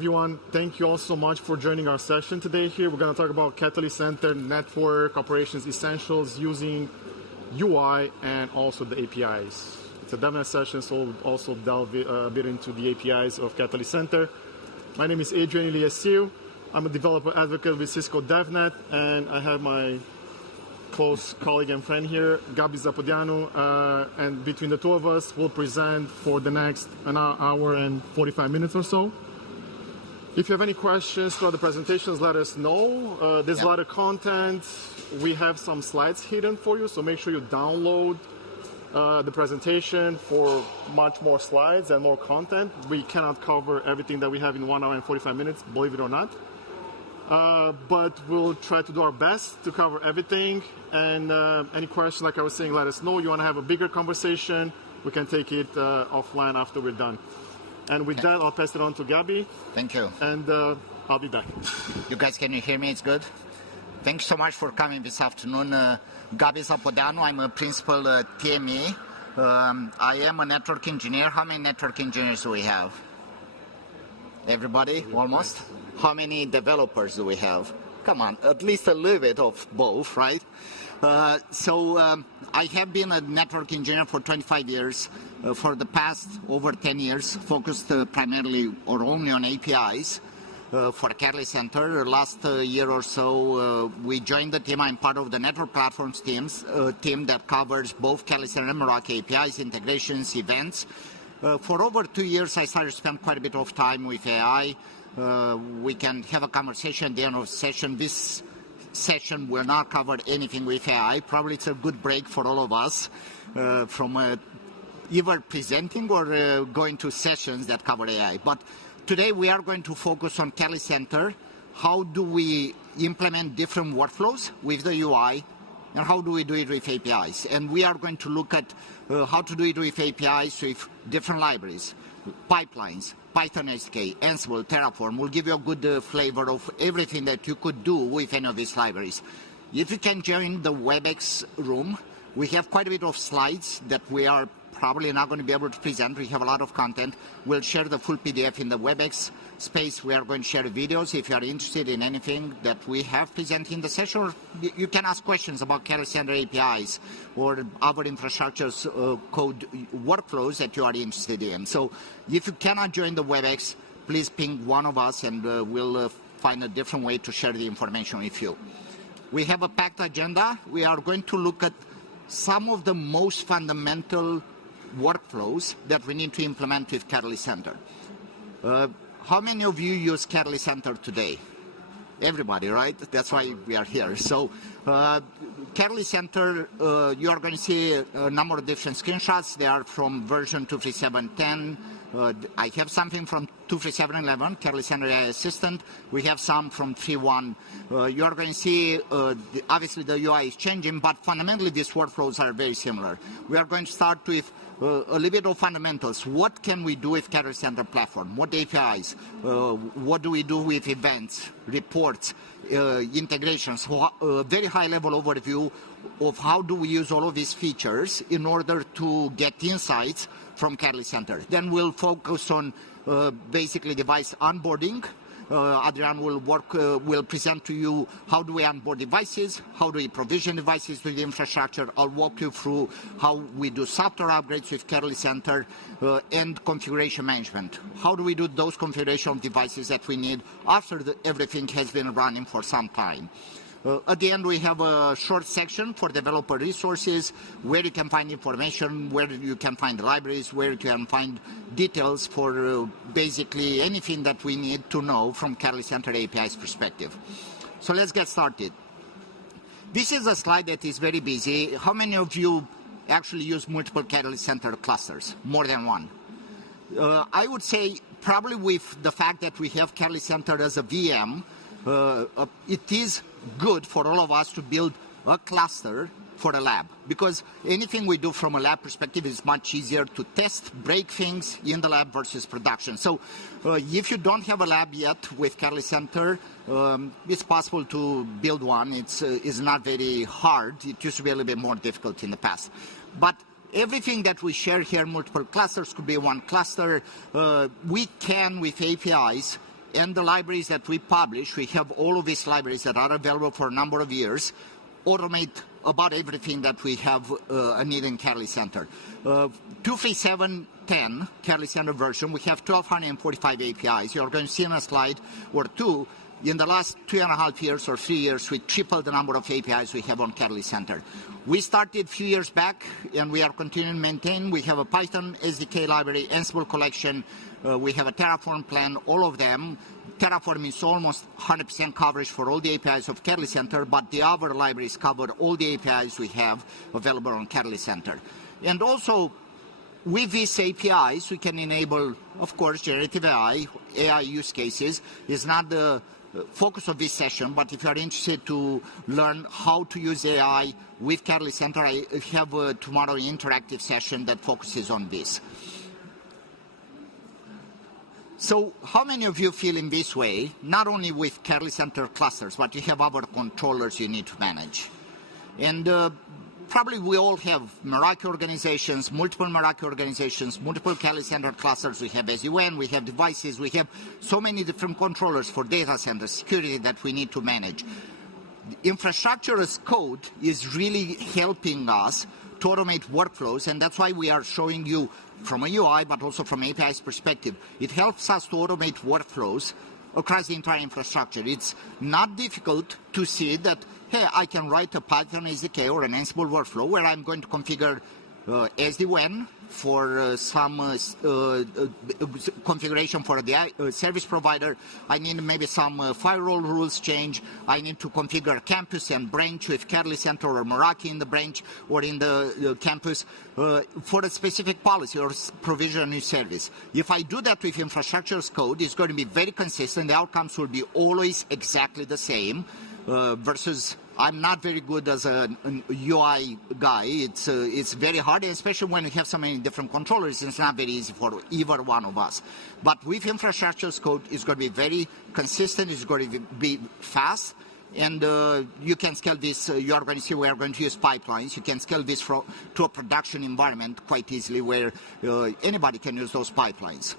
everyone. Thank you all so much for joining our session today here. We're going to talk about Catalyst Center Network Operations Essentials using UI and also the APIs. It's a DevNet session, so we'll also delve a bit into the APIs of Catalyst Center. My name is Adrian Iliasiu. I'm a developer advocate with Cisco DevNet, and I have my close colleague and friend here, Gabi Zapodianu, and between the two of us, we'll present for the next an hour and 45 minutes or so. If you have any questions throughout the presentations, let us know. There's a lot of content. We have some slides hidden for you, so make sure you download the presentation for much more slides and more content. We cannot cover everything that we have in 1 hour and 45 minutes, believe it or not. But we'll try to do our best to cover everything. And any question, like I was saying, let us know. You want to have a bigger conversation, we can take it offline after we're done. And with that, I'll pass it on to Gabi. Thank you. And I'll be back. You guys, can you hear me? It's good? Thanks so much for coming this afternoon. Gabi Zapodianu, I'm a principal TME. I am a network engineer. How many network engineers do we have? Everybody, almost? How many developers do we have? Come on, at least a little bit of both, right? I have been a network engineer for 25 years. For the past over 10 years, focused primarily or only on APIs for Catalyst Center. Last year or so, we joined the team. I'm part of the network platforms team that covers both Catalyst Center and Meraki APIs, integrations, events. For over 2 years, I started to spend quite a bit of time with AI. We can have a conversation at the end of the session. This session will not cover anything with AI. Probably it's a good break for all of us from either presenting or going to sessions that cover AI. But today we are going to focus on Catalyst Center. How do we implement different workflows with the UI, and how do we do it with APIs? And we are going to look at how to do it with APIs with different libraries, pipelines, Python SDK, Ansible, Terraform. Will give you a good flavor of everything that you could do with any of these libraries. If you can join the WebEx room, we have quite a bit of slides that we are probably not going to be able to present. We have a lot of content. We'll share the full PDF in the WebEx space. We are going to share videos. If you are interested in anything that we have presented in the session, or you can ask questions about Catalyst Center APIs or other infrastructure's code workflows that you are interested in. So if you cannot join the WebEx, please ping one of us and we'll find a different way to share the information with you. We have a packed agenda. We are going to look at some of the most fundamental workflows that we need to implement with Catalyst Center. How many of you use Catalyst Center today? Everybody, right? That's why we are here. So Catalyst Center, you are going to see a number of different screenshots. They are from version 237.10. I have something from 237.11, Catalyst Center AI Assistant. We have some from 3.1. You are going to see, obviously the UI is changing, but fundamentally these workflows are very similar. We are going to start with a little bit of fundamentals. What can we do with Catalyst Center platform? What APIs? What do we do with events, reports, integrations? A very high-level overview of how do we use all of these features in order to get insights from Catalyst Center. Then we'll focus on basically device onboarding. Adrian will present to you how do we onboard devices, how do we provision devices to the infrastructure. I'll walk you through how we do software upgrades with Catalyst Center and configuration management. How do we do those configuration of devices that we need after everything has been running for some time. At the end, we have a short section for developer resources, where you can find information, where you can find libraries, where you can find details for basically anything that we need to know from Catalyst Center API's perspective. So let's get started. This is a slide that is very busy. How many of you actually use multiple Catalyst Center clusters? More than one. I would say probably with the fact that we have Catalyst Center as a VM, it is good for all of us to build a cluster for a lab, because anything we do from a lab perspective is much easier to test, break things in the lab versus production. So if you don't have a lab yet with Catalyst Center, it's possible to build one. It's not very hard. It used to be a little bit more difficult in the past. But everything that we share here, multiple clusters, could be one cluster. We can, with APIs, and the libraries that we publish, we have all of these libraries that are available for a number of years, automate about everything that we have need in Catalyst Center. 23710 Catalyst Center version, we have 1,245 APIs. You're going to see on a slide or two, in the last 2.5 years or 3 years, we tripled the number of APIs we have on Catalyst Center. We started a few years back, and we are continuing to maintain. We have a Python SDK library, Ansible collection. We have a Terraform plan, all of them. Terraform is almost 100% coverage for all the APIs of Catalyst Center, but the other libraries cover all the APIs we have available on Catalyst Center. And also, with these APIs, we can enable, of course, generative AI use cases. Is not the focus of this session, but if you are interested to learn how to use AI with Catalyst Center, I have tomorrow an interactive session that focuses on this. So how many of you feel in this way, not only with Catalyst Center clusters, but you have other controllers you need to manage? And probably we all have Meraki organizations, multiple Meraki organizations, multiple Catalyst Center clusters. We have SUN, we have devices, we have so many different controllers for data center security that we need to manage. Infrastructure as code is really helping us to automate workflows, and that's why we are showing you from a UI, but also from API's perspective. It helps us to automate workflows across the entire infrastructure. It's not difficult to see that, hey, I can write a Python SDK or an Ansible workflow where I'm going to configure SD-WAN for some configuration for the service provider. I need maybe some firewall rules change. I need to configure campus and branch with Catalyst Center or Meraki in the branch or in the campus for a specific policy or provision a new service. If I do that with infrastructure as code, it's going to be very consistent. The outcomes will be always exactly the same versus I'm not very good as an UI guy. It's very hard, especially when you have so many different controllers. It's not very easy for either one of us. But with infrastructure as code, it's going to be very consistent. It's going to be fast. And you can scale this. You are going to see we are going to use pipelines. You can scale this to a production environment quite easily where anybody can use those pipelines.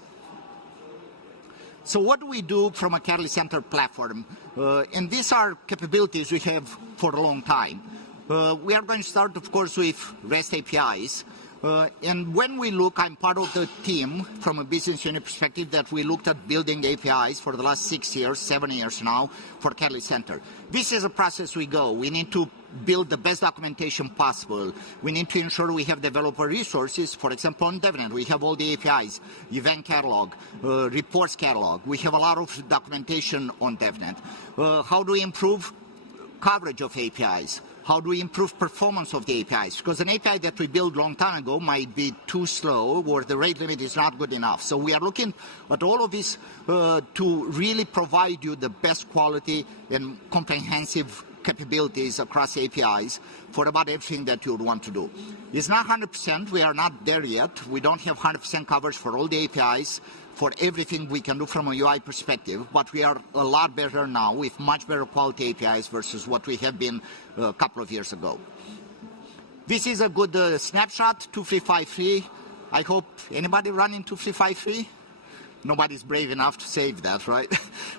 So what do we do from a Catalyst Center platform? And these are capabilities we have for a long time. We are going to start, of course, with REST APIs. And when we look, I'm part of the team from a business unit perspective that we looked at building APIs for the last 6 years, 7 years now for Catalyst Center. This is a process we go. We need to build the best documentation possible. We need to ensure we have developer resources. For example, on DevNet, we have all the APIs, event catalog, reports catalog. We have a lot of documentation on DevNet. How do we improve coverage of APIs? How do we improve performance of the APIs? Because an API that we built a long time ago might be too slow or the rate limit is not good enough. So we are looking at all of this to really provide you the best quality and comprehensive capabilities across APIs for about everything that you would want to do. It's not 100%. We are not there yet. We don't have 100% coverage for all the APIs, for everything we can do from a UI perspective, but we are a lot better now with much better quality APIs versus what we have been a couple of years ago. This is a good snapshot, 2353. I hope anybody running 2353? Nobody's brave enough to save that, right?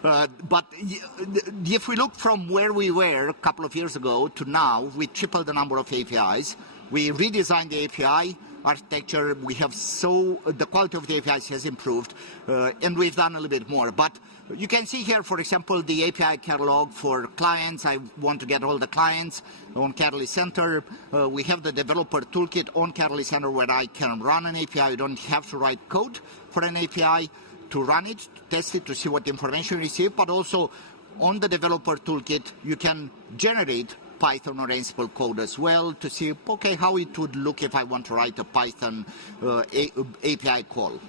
But if we look from where we were a couple of years ago to now, we tripled the number of APIs. We redesigned the API architecture. We have the quality of the APIs has improved, and we've done a little bit more. But you can see here, for example, the API catalog for clients. I want to get all the clients on Catalyst Center. We have the developer toolkit on Catalyst Center where I can run an API. You don't have to write code for an API to run it, to test it, to see what information you receive, but also on the developer toolkit, you can generate Python or Ansible code as well to see, okay, how it would look if I want to write a Python API call.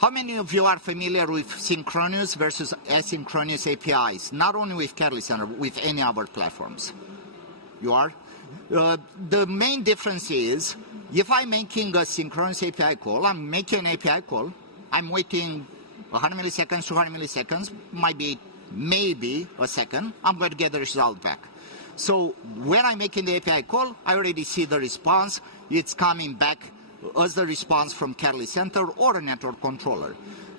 How many of you are familiar with synchronous versus asynchronous APIs, not only with Catalyst Center, with any other platforms? You are? The main difference is, if I'm making a synchronous API call, I'm making an API call, I'm waiting 100 milliseconds, 200 milliseconds, might be maybe a second, I'm going to get the result back. So when I'm making the API call, I already see the response. It's coming back as the response from Catalyst Center or a network controller.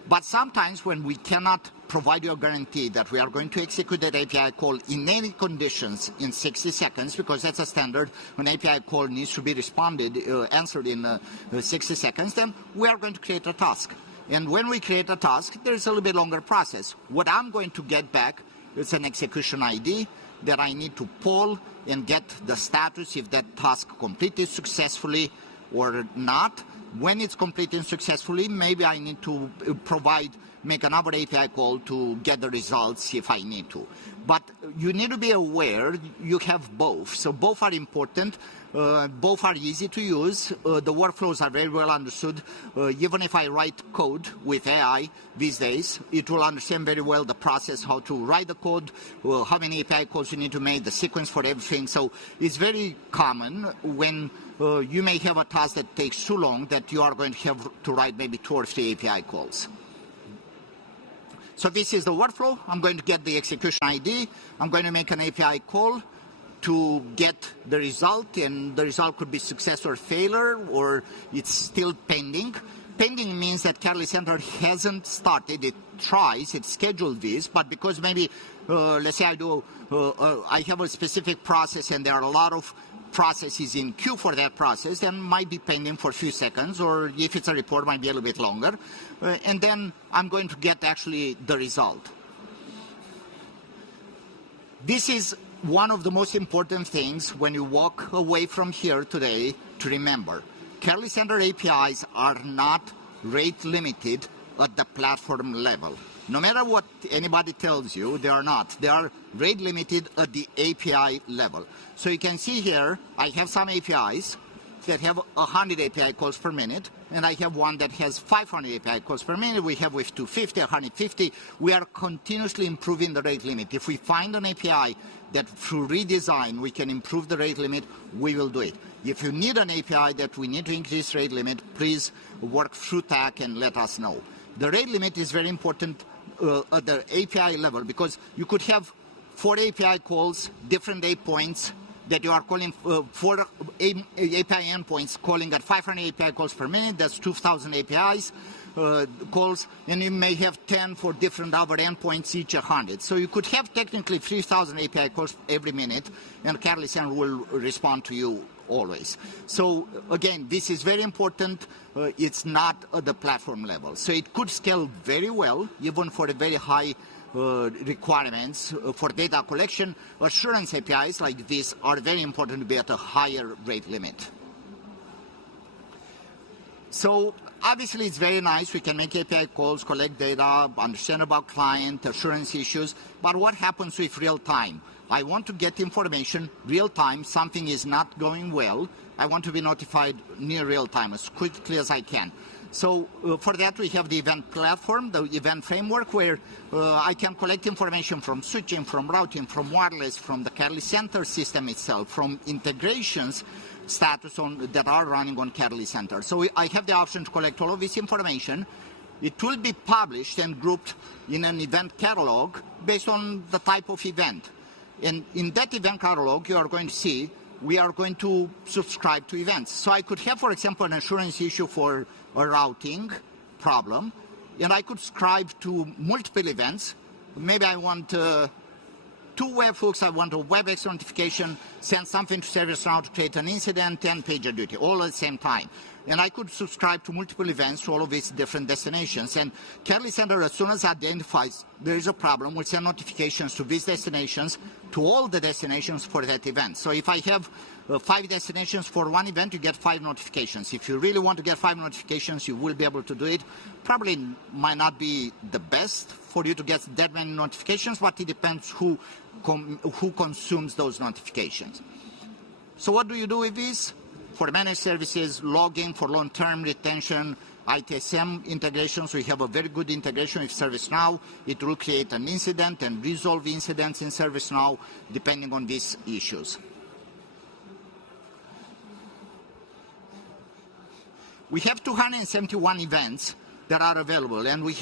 But sometimes when we cannot provide you a guarantee that we are going to execute that API call in any conditions in 60 seconds, because that's a standard, an API call needs to be answered in 60 seconds, then we are going to create a task. And when we create a task, there's a little bit longer process. What I'm going to get back is an execution ID that I need to poll and get the status if that task completed successfully or not. When it's completed successfully, maybe I need to make another API call to get the results if I need to. But you need to be aware you have both. So both are important. Both are easy to use. The workflows are very well understood. Even if I write code with AI these days, it will understand very well the process, how to write the code, how many API calls you need to make, the sequence for everything. So it's very common when you may have a task that takes too long that you are going to have to write maybe 2 or 3 API calls. So this is the workflow. I'm going to get the execution ID. I'm going to make an API call to get the result, and the result could be success or failure, or it's still pending. Pending means that Catalyst Center hasn't started. It tries, it scheduled this, but because maybe, let's say I have a specific process and there are a lot of processes in queue for that process, then might be pending for a few seconds, or if it's a report, might be a little bit longer. And then I'm going to get actually the result. This is one of the most important things when you walk away from here today to remember. Catalyst Center APIs are not rate limited at the platform level. No matter what anybody tells you, they are not. They are rate limited at the API level. So you can see here, I have some APIs that have 100 API calls per minute, and I have one that has 500 API calls per minute. We have with 250, 150. We are continuously improving the rate limit. If we find an API that through redesign we can improve the rate limit, we will do it. If you need an API that we need to increase rate limit, please work through TAC and let us know. The rate limit is very important at the API level, because you could have 4 API calls, different date points, that you are calling 4 API endpoints calling at 500 API calls per minute. That's 2,000 APIs calls, and you may have 10 for different other endpoints, each 100. So you could have technically 3,000 API calls every minute, and Catalyst Center will respond to you always. So again, this is very important. It's not at the platform level. So it could scale very well, even for a very high requirements for data collection. Assurance APIs like this are very important to be at a higher rate limit. So obviously it's very nice. We can make API calls, collect data, understand about client, assurance issues. But what happens with real time? I want to get information real time. Something is not going well. I want to be notified near real time as quickly as I can. So for that, we have the event platform, the event framework, where I can collect information from switching, from routing, from wireless, from the Catalyst Center system itself, from integrations status that are running on Catalyst Center. So I have the option to collect all of this information. It will be published and grouped in an event catalog based on the type of event. And in that event catalog, you are going to see we are going to subscribe to events. So I could have, for example, an assurance issue for a routing problem, and I could subscribe to multiple events. Maybe I want 2 webhooks, I want a WebEx notification, send something to ServiceNow to create an incident, and PagerDuty, all at the same time. And I could subscribe to multiple events to all of these different destinations. And Catalyst Center, as soon as it identifies there is a problem, will send notifications to these destinations, to all the destinations for that event. So if I have 5 destinations for one event, you get 5 notifications. If you really want to get 5 notifications, you will be able to do it. Probably might not be the best for you to get that many notifications, but it depends who consumes those notifications. So what do you do with this? For managed services, logging, for long-term retention, ITSM integrations, we have a very good integration with ServiceNow. It will create an incident and resolve incidents in ServiceNow depending on these issues. We have 271 events that are available, and we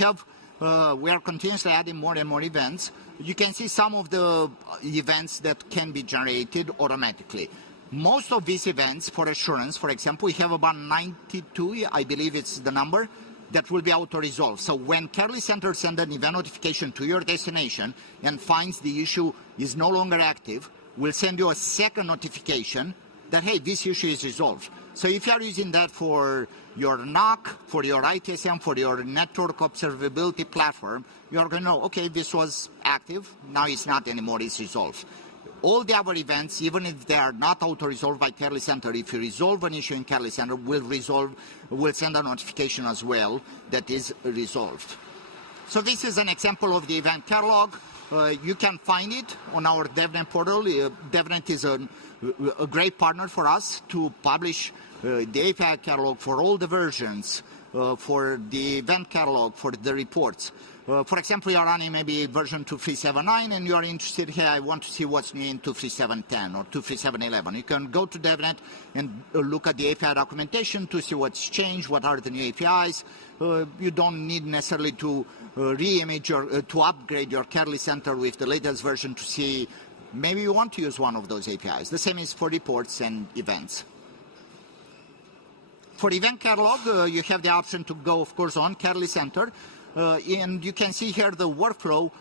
are continuously adding more and more events. You can see some of the events that can be generated automatically. Most of these events for assurance, for example, we have about 92, I believe it's the number, that will be auto-resolved. So when Catalyst Center sends an event notification to your destination and finds the issue is no longer active, we'll send you a second notification that, hey, this issue is resolved. So if you are using that for your NOC, for your ITSM, for your network observability platform, you're going to know, okay, this was active, now it's not anymore, it's resolved. All the other events, even if they are not auto-resolved by Catalyst Center, if you resolve an issue in Catalyst Center, we'll send a notification as well that is resolved. So this is an example of the event catalog. You can find it on our DevNet portal. DevNet is a great partner for us to publish the API catalog for all the versions, for the event catalog, for the reports. For example, you're running maybe version 2.3.7.9 and you're interested, hey, I want to see what's new in 2.3.7.10 or 2.3.7.11. You can go to DevNet and look at the API documentation to see what's changed, what are the new APIs. You don't need necessarily to re-image or to upgrade your Catalyst Center with the latest version to see maybe you want to use one of those APIs. The same is for reports and events. For event catalog, you have the option to go, of course, on Catalyst Center. And you can see here the workflow,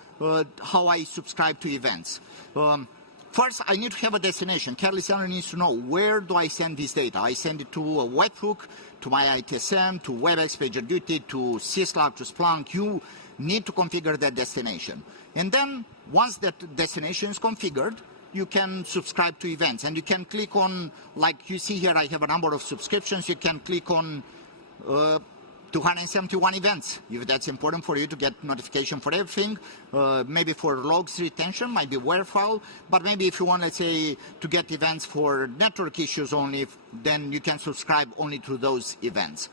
how I subscribe to events. First, I need to have a destination. Catalyst Center needs to know, where do I send this data? I send it to a webhook, to my ITSM, to WebEx, PagerDuty, to Syslog, to Splunk. You need to configure that destination. And then, once that destination is configured, you can subscribe to events. And you can click on, like you see here, I have a number of subscriptions. You can click on 271 events, if that's important for you to get notification for everything. Maybe for logs retention might be worthwhile, but maybe if you want, let's say, to get events for network issues only, then you can subscribe only to those events.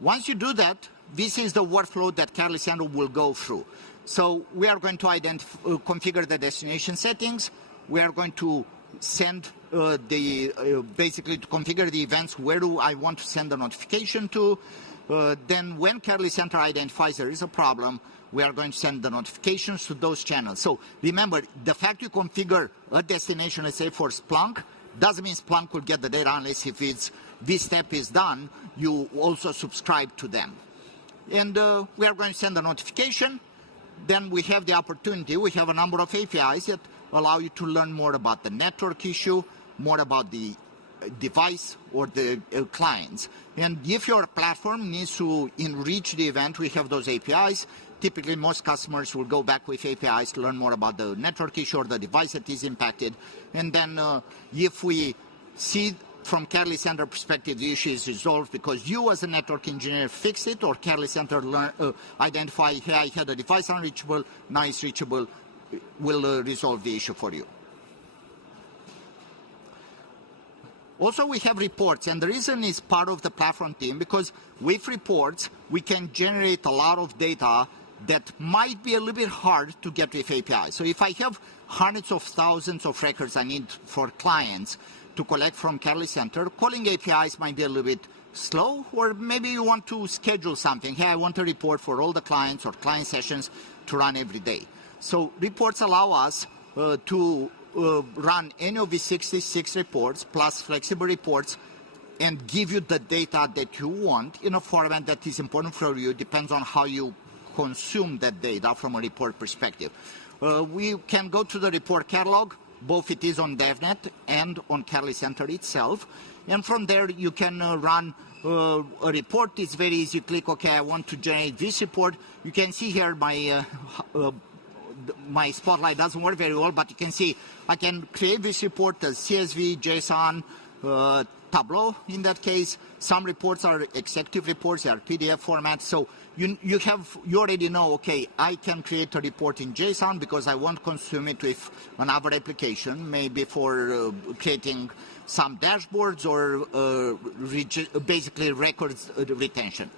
Once you do that, this is the workflow that Catalyst Center will go through. So we are going to configure the destination settings. We are going to send basically to configure the events, where do I want to send the notification to. Then when Catalyst Center identifies there is a problem, we are going to send the notifications to those channels. So remember, the fact you configure a destination, let's say for Splunk, doesn't mean Splunk will get the data unless if this step is done, you also subscribe to them. And we are going to send a notification. Then we have the opportunity, we have a number of APIs that allow you to learn more about the network issue, more about the device or the clients. And if your platform needs to enrich the event, we have those APIs. Typically, most customers will go back with APIs to learn more about the network issue or the device that is impacted. And then if we see from Catalyst Center perspective, the issue is resolved because you as a network engineer fixed it, or Catalyst Center identify, hey, I had a device unreachable, now it's reachable, will resolve the issue for you. Also, we have reports, and the reason is part of the platform team, because with reports, we can generate a lot of data that might be a little bit hard to get with API. So if I have hundreds of thousands of records I need for clients to collect from Catalyst Center, calling APIs might be a little bit slow, or maybe you want to schedule something. Hey, I want a report for all the clients or client sessions to run every day. So reports allow us to run any of these 66 reports plus flexible reports and give you the data that you want in a format that is important for you. Depends on how you consume that data from a report perspective. We can go to the report catalog. Both it is on DevNet and on Catalyst Center itself. And from there, you can run a report. It's very easy. You click, OK, I want to generate this report. You can see here my spotlight doesn't work very well, but you can see I can create this report as CSV, JSON, Tableau in that case. Some reports are executive reports, they are PDF format. So you already know, okay, I can create a report in JSON because I won't consume it with another application, maybe for creating some dashboards or basically records retention.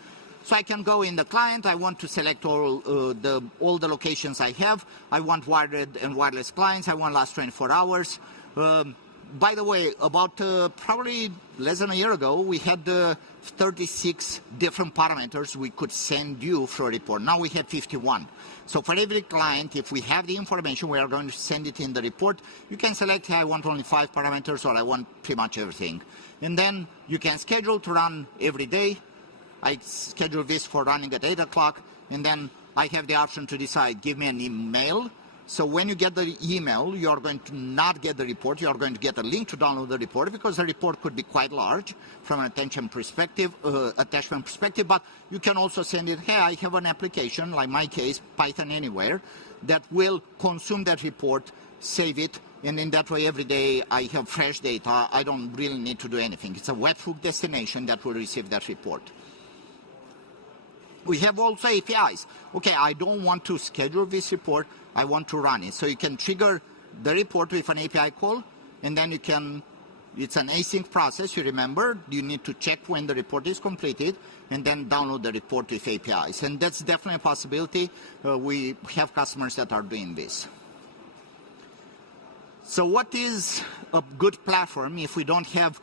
So I can go in the client, I want to select all the locations I have. I want wired and wireless clients, I want last 24 hours. By the way, about probably less than a year ago, we had 36 different parameters we could send you for a report. Now we have 51. So for every client, if we have the information, we are going to send it in the report. You can select, hey, I want only 5 parameters, or I want pretty much everything. And then you can schedule to run every day. I schedule this for running at 8 o'clock, and then I have the option to decide, give me an email. So when you get the email, you are going to not get the report. You are going to get a link to download the report, because the report could be quite large from an attachment perspective, but you can also send it, hey, I have an application, like my case, Python Anywhere, that will consume that report, save it, and in that way every day I have fresh data. I don't really need to do anything. It's a webhook destination that will receive that report. We have also APIs. Okay, I don't want to schedule this report, I want to run it. So you can trigger the report with an API call, and then you can, it's an async process, you remember, you need to check when the report is completed, and then download the report with APIs. And that's definitely a possibility. We have customers that are doing this. So what is a good platform if we don't have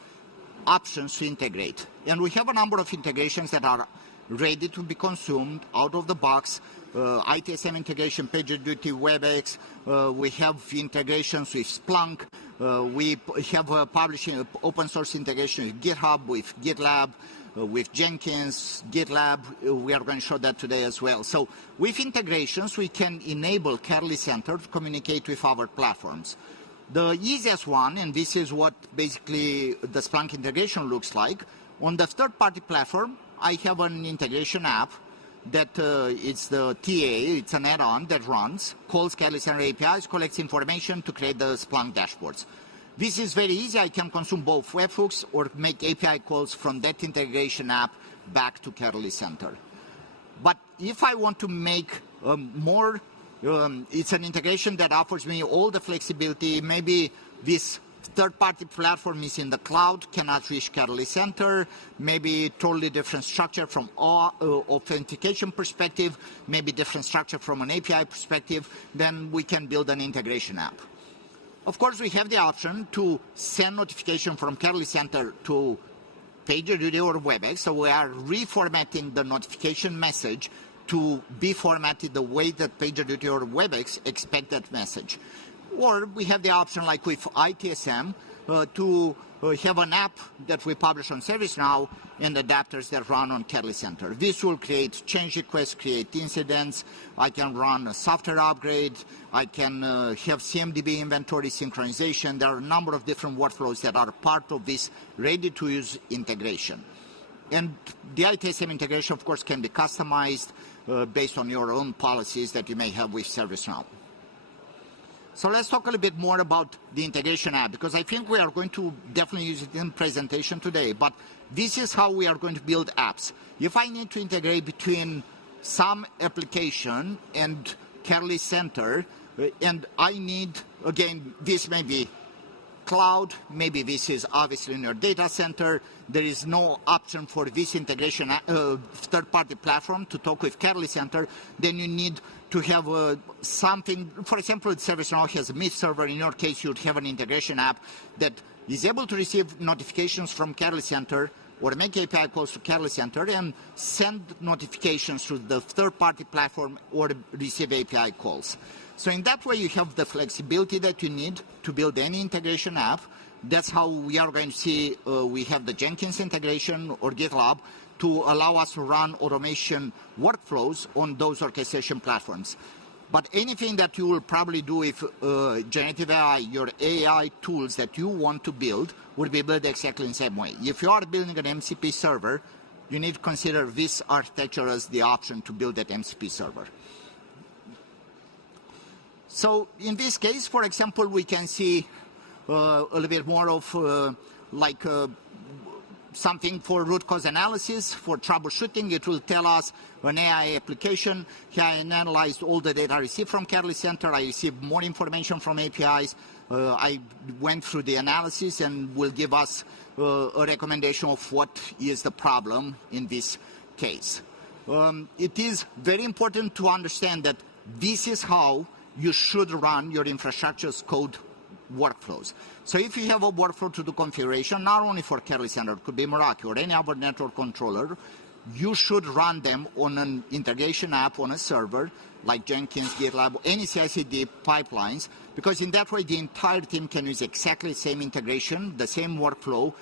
options to integrate? And we have a number of integrations that are ready to be consumed out of the box. ITSM integration, PagerDuty, WebEx. We have integrations with Splunk. We have publishing open source integration with GitHub, with GitLab, with Jenkins, GitLab. We are going to show that today as well. So with integrations, we can enable Catalyst Center to communicate with our platforms. The easiest one, and this is what basically the Splunk integration looks like, on the third-party platform, I have an integration app that it's the TA, it's an add-on that runs, calls Catalyst Center APIs, collects information to create the Splunk dashboards. This is very easy. I can consume both webhooks or make API calls from that integration app back to Catalyst Center. But if I want to make more, it's an integration that offers me all the flexibility. Maybe this third-party platform is in the cloud, cannot reach Catalyst Center, maybe totally different structure from authentication perspective, maybe different structure from an API perspective, then we can build an integration app. Of course, we have the option to send notification from Catalyst Center to PagerDuty or WebEx, so we are reformatting the notification message to be formatted the way that PagerDuty or WebEx expect that message. Or we have the option, like with ITSM, to have an app that we publish on ServiceNow and adapters that run on Catalyst Center. This will create change requests, create incidents. I can run a software upgrade. I can have CMDB inventory synchronization. There are a number of different workflows that are part of this ready-to-use integration. And the ITSM integration, of course, can be customized based on your own policies that you may have with ServiceNow. So let's talk a little bit more about the integration app, because I think we are going to definitely use it in presentation today, but this is how we are going to build apps. If I need to integrate between some application and Catalyst Center, and I need, again, this may be cloud, maybe this is obviously in your data center, there is no option for this integration third-party platform to talk with Catalyst Center, then you need to have something. For example, ServiceNow has a Myth server. In your case, you'd have an integration app that is able to receive notifications from Catalyst Center or make API calls to Catalyst Center and send notifications to the third-party platform or receive API calls. So in that way, you have the flexibility that you need to build any integration app. That's how we are going to see we have the Jenkins integration or GitLab to allow us to run automation workflows on those orchestration platforms. But anything that you will probably do with generative AI, your AI tools that you want to build will be built exactly in the same way. If you are building an MCP server, you need to consider this architecture as the option to build that MCP server. So in this case, for example, we can see a little bit more of something for root cause analysis, for troubleshooting. It will tell us an AI application. Here I analyzed all the data I received from Catalyst Center. I received more information from APIs. I went through the analysis and will give us a recommendation of what is the problem in this case. It is very important to understand that this is how you should run your infrastructure's code workflows. So if you have a workflow to do configuration, not only for Catalyst Center, it could be Meraki or any other network controller, you should run them on an integration app on a server like Jenkins, GitLab, any CI/CD pipelines because in that way the entire team can use exactly the same integration, the same workflow.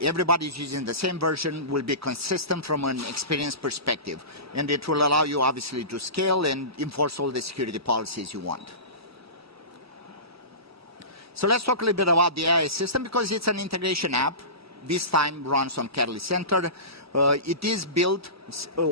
Everybody's using the same version, will be consistent from an experience perspective, and it will allow you obviously to scale and enforce all the security policies you want. So let's talk a little bit about the AI system, because it's an integration app. This time runs on Catalyst Center. It is built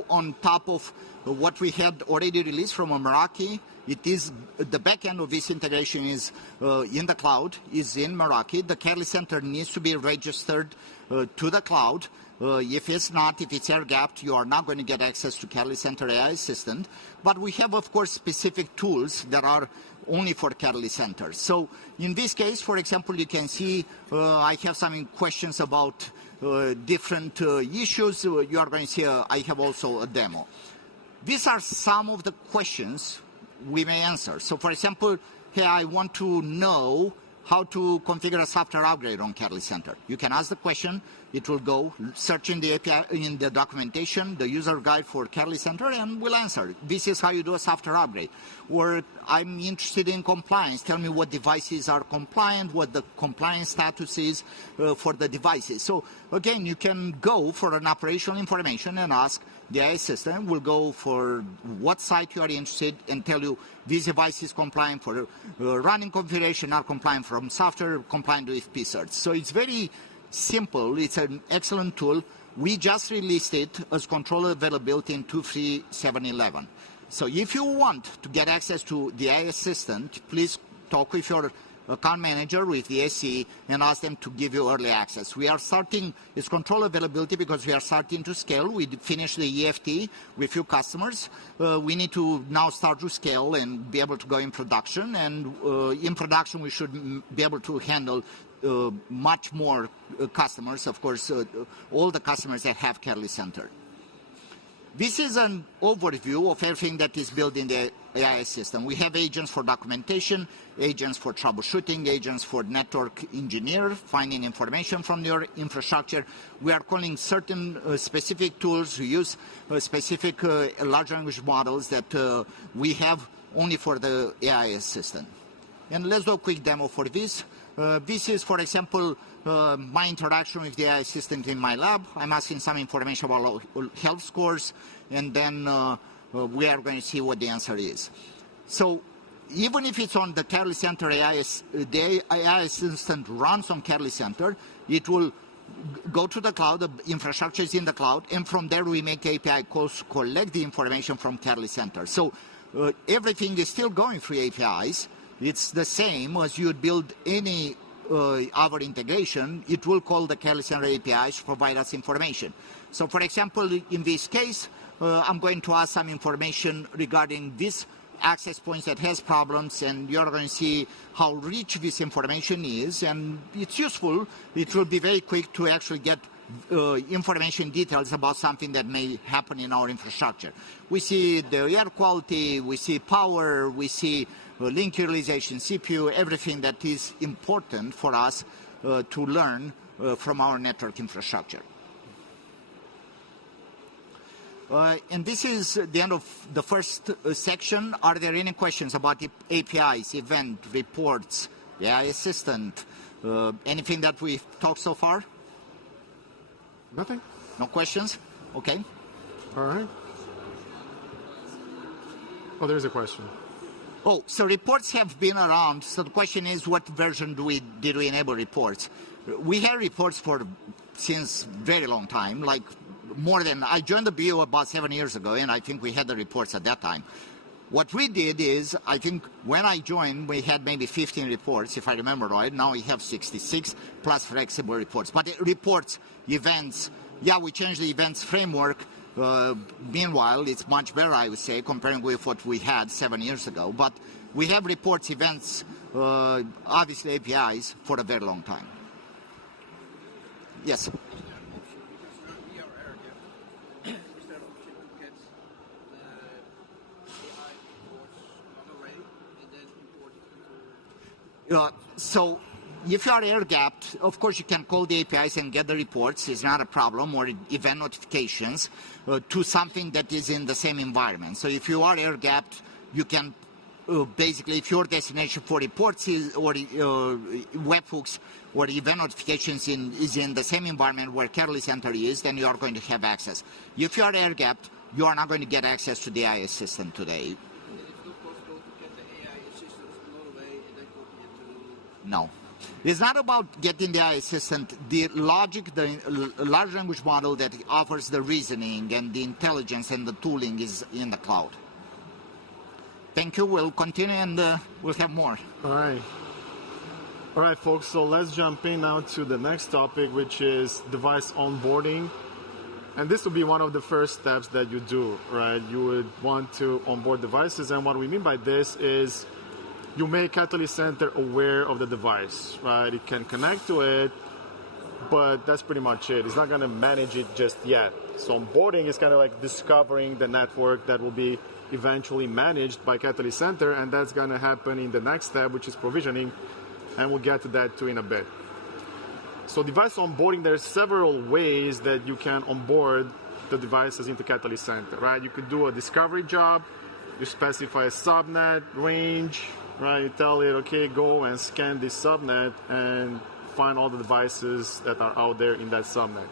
on top of what we had already released from Meraki. It is the back end of this integration is in the cloud, is in Meraki. The Catalyst Center needs to be registered to the cloud. If it's not, if it's air-gapped, you are not going to get access to Catalyst Center AI Assistant. But we have, of course, specific tools that are only for Catalyst Center. So in this case, for example, you can see I have some questions about different issues. You are going to see I have also a demo. These are some of the questions we may answer. So for example, hey, I want to know how to configure a software upgrade on Catalyst Center. You can ask the question, it will go search in the API, in the documentation, the user guide for Catalyst Center, and will answer. This is how you do a software upgrade. Or I'm interested in compliance. Tell me what devices are compliant, what the compliance status is for the devices. So again, you can go for an operational information and ask. The AI system will go for what site you are interested and tell you this device is compliant for running configuration, not compliant from software, compliant with PCERT. So it's very simple. It's an excellent tool. We just released it as controller availability in 2.3.7.11. So if you want to get access to the AI assistant, please talk with your account manager, with the SE, and ask them to give you early access. We are starting, it's control availability because we are starting to scale. We finished the EFT with few customers. We need to now start to scale and be able to go in production. And in production, we should be able to handle much more customers, of course, all the customers that have Catalyst Center. This is an overview of everything that is built in the AI system. We have agents for documentation, agents for troubleshooting, agents for network engineer, finding information from your infrastructure. We are calling certain specific tools. We use specific large language models that we have only for the AI assistant. And let's do a quick demo for this. This is, for example, my interaction with the AI assistant in my lab. I'm asking some information about health scores, and then we are going to see what the answer is. So even if it's on the Catalyst Center AI, the AI assistant runs on Catalyst Center, it will go to the cloud, the infrastructure is in the cloud, and from there we make API calls to collect the information from Catalyst Center. So everything is still going through APIs. It's the same as you would build any our integration. It will call the Catalyst Center APIs to provide us information. So for example, in this case, I'm going to ask some information regarding this access points that has problems, and you're going to see how rich this information is, and it's useful. It will be very quick to actually get information details about something that may happen in our infrastructure. We see the air quality, we see power, we see link utilization, CPU, everything that is important for us to learn from our network infrastructure. And this is the end of the first section. Are there any questions about the APIs, event, reports, the AI assistant, anything that we've talked so far? Nothing. No questions? Okay. All right. Oh, there's a question. Oh, so reports have been around. So the question is, what version did we enable reports? We had reports since very long time, like more than, I joined the BU about 7 years ago, and I think we had the reports at that time. What we did is, I think when I joined, we had maybe 15 reports, if I remember right. Now we have 66 plus flexible reports. But reports, events, yeah, we changed the events framework. Meanwhile, it's much better, I would say, comparing with what we had 7 years ago. But we have reports, events, obviously APIs for a very long time. Yes? So if you are air-gapped, of course you can call the APIs and get the reports. It's not a problem, or event notifications to something that is in the same environment. So if you are air-gapped, you can basically, if your destination for reports is, or webhooks or event notifications is in the same environment where Catalyst Center is, then you are going to have access. If you are air-gapped, you are not going to get access to the AI assistant today. No. It's not about getting the AI assistant. The logic, the large language model that offers the reasoning and the intelligence and the tooling is in the cloud. Thank you. We'll continue and we'll have more. All right. All right, folks. So let's jump in now to the next topic, which is device onboarding. And this will be one of the first steps that you do, right? You would want to onboard devices. And what we mean by this is you make Catalyst Center aware of the device, right? It can connect to it, but that's pretty much it. It's not going to manage it just yet. So onboarding is kind of like discovering the network that will be eventually managed by Catalyst Center, and that's going to happen in the next step, which is provisioning, and we'll get to that too in a bit. So device onboarding, there's several ways that you can onboard the devices into Catalyst Center, right? You could do a discovery job. You specify a subnet range, right? You tell it, okay, go and scan this subnet and find all the devices that are out there in that subnet.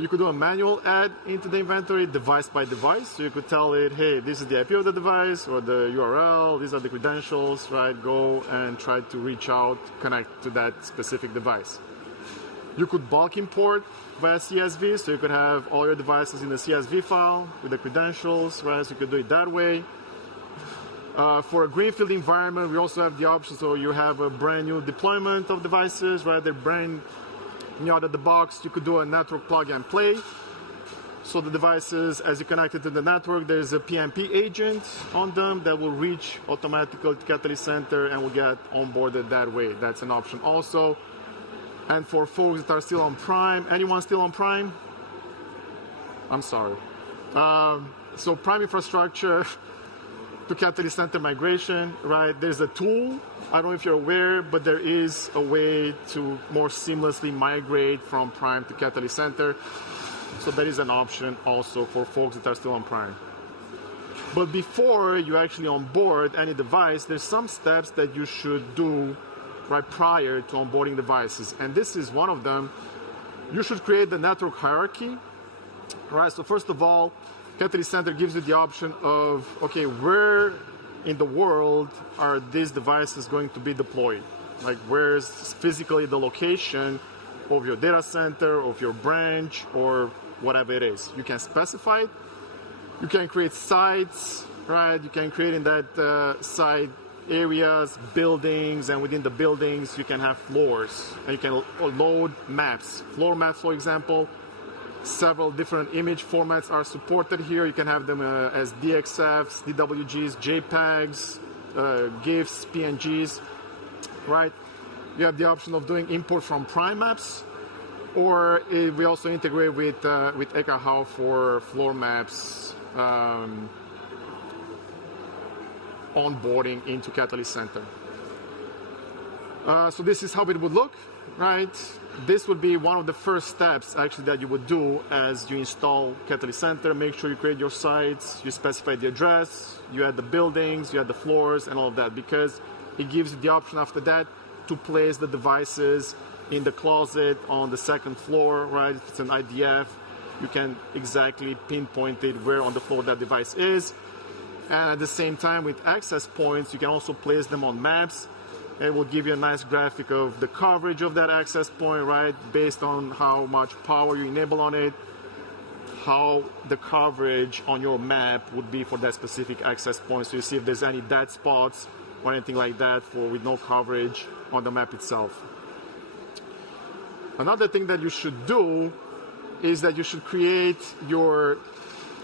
You could do a manual add into the inventory device by device. So you could tell it, hey, this is the IP of the device or the URL, these are the credentials, right? Go and try to reach out, connect to that specific device. You could bulk import via CSV, so you could have all your devices in the CSV file with the credentials, right? So you could do it that way. For a greenfield environment, we also have the option, so you have a brand new deployment of devices, right? They're brand new out of the box. You could do a network plug and play. So the devices, as you connect it to the network, there's a PMP agent on them that will reach automatically to Catalyst Center and will get onboarded that way. That's an option also. And for folks that are still on Prime, anyone still on Prime? I'm sorry. So Prime infrastructure to Catalyst Center migration, right? There's a tool. I don't know if you're aware, but there is a way to more seamlessly migrate from Prime to Catalyst Center. So that is an option also for folks that are still on Prime. But before you actually onboard any device, there's some steps that you should do right prior to onboarding devices. And this is one of them. You should create the network hierarchy, right? So first of all, Catalyst Center gives you the option of, okay, where in the world are these devices going to be deployed? Like, where's physically the location of your data center, of your branch, or whatever it is. You can specify it. You can create sites, right? You can create in that site areas, buildings, and within the buildings, you can have floors. And you can load maps. Floor maps, for example. Several different image formats are supported here. You can have them as DXFs, DWGs, JPEGs, GIFs, PNGs, right? You have the option of doing import from Prime Maps, or we also integrate with Ekahau for floor maps onboarding into Catalyst Center. So this is how it would look, right? This would be one of the first steps actually that you would do as you install Catalyst Center. Make sure you create your sites, you specify the address, you add the buildings, you add the floors and all of that, because it gives you the option after that to place the devices in the closet on the second floor, right? If it's an IDF, you can exactly pinpoint it where on the floor that device is. And at the same time, with access points, you can also place them on maps. It will give you a nice graphic of the coverage of that access point, right? Based on how much power you enable on it, how the coverage on your map would be for that specific access point. So you see if there's any dead spots or anything like that with no coverage on the map itself. Another thing that you should do is that you should create your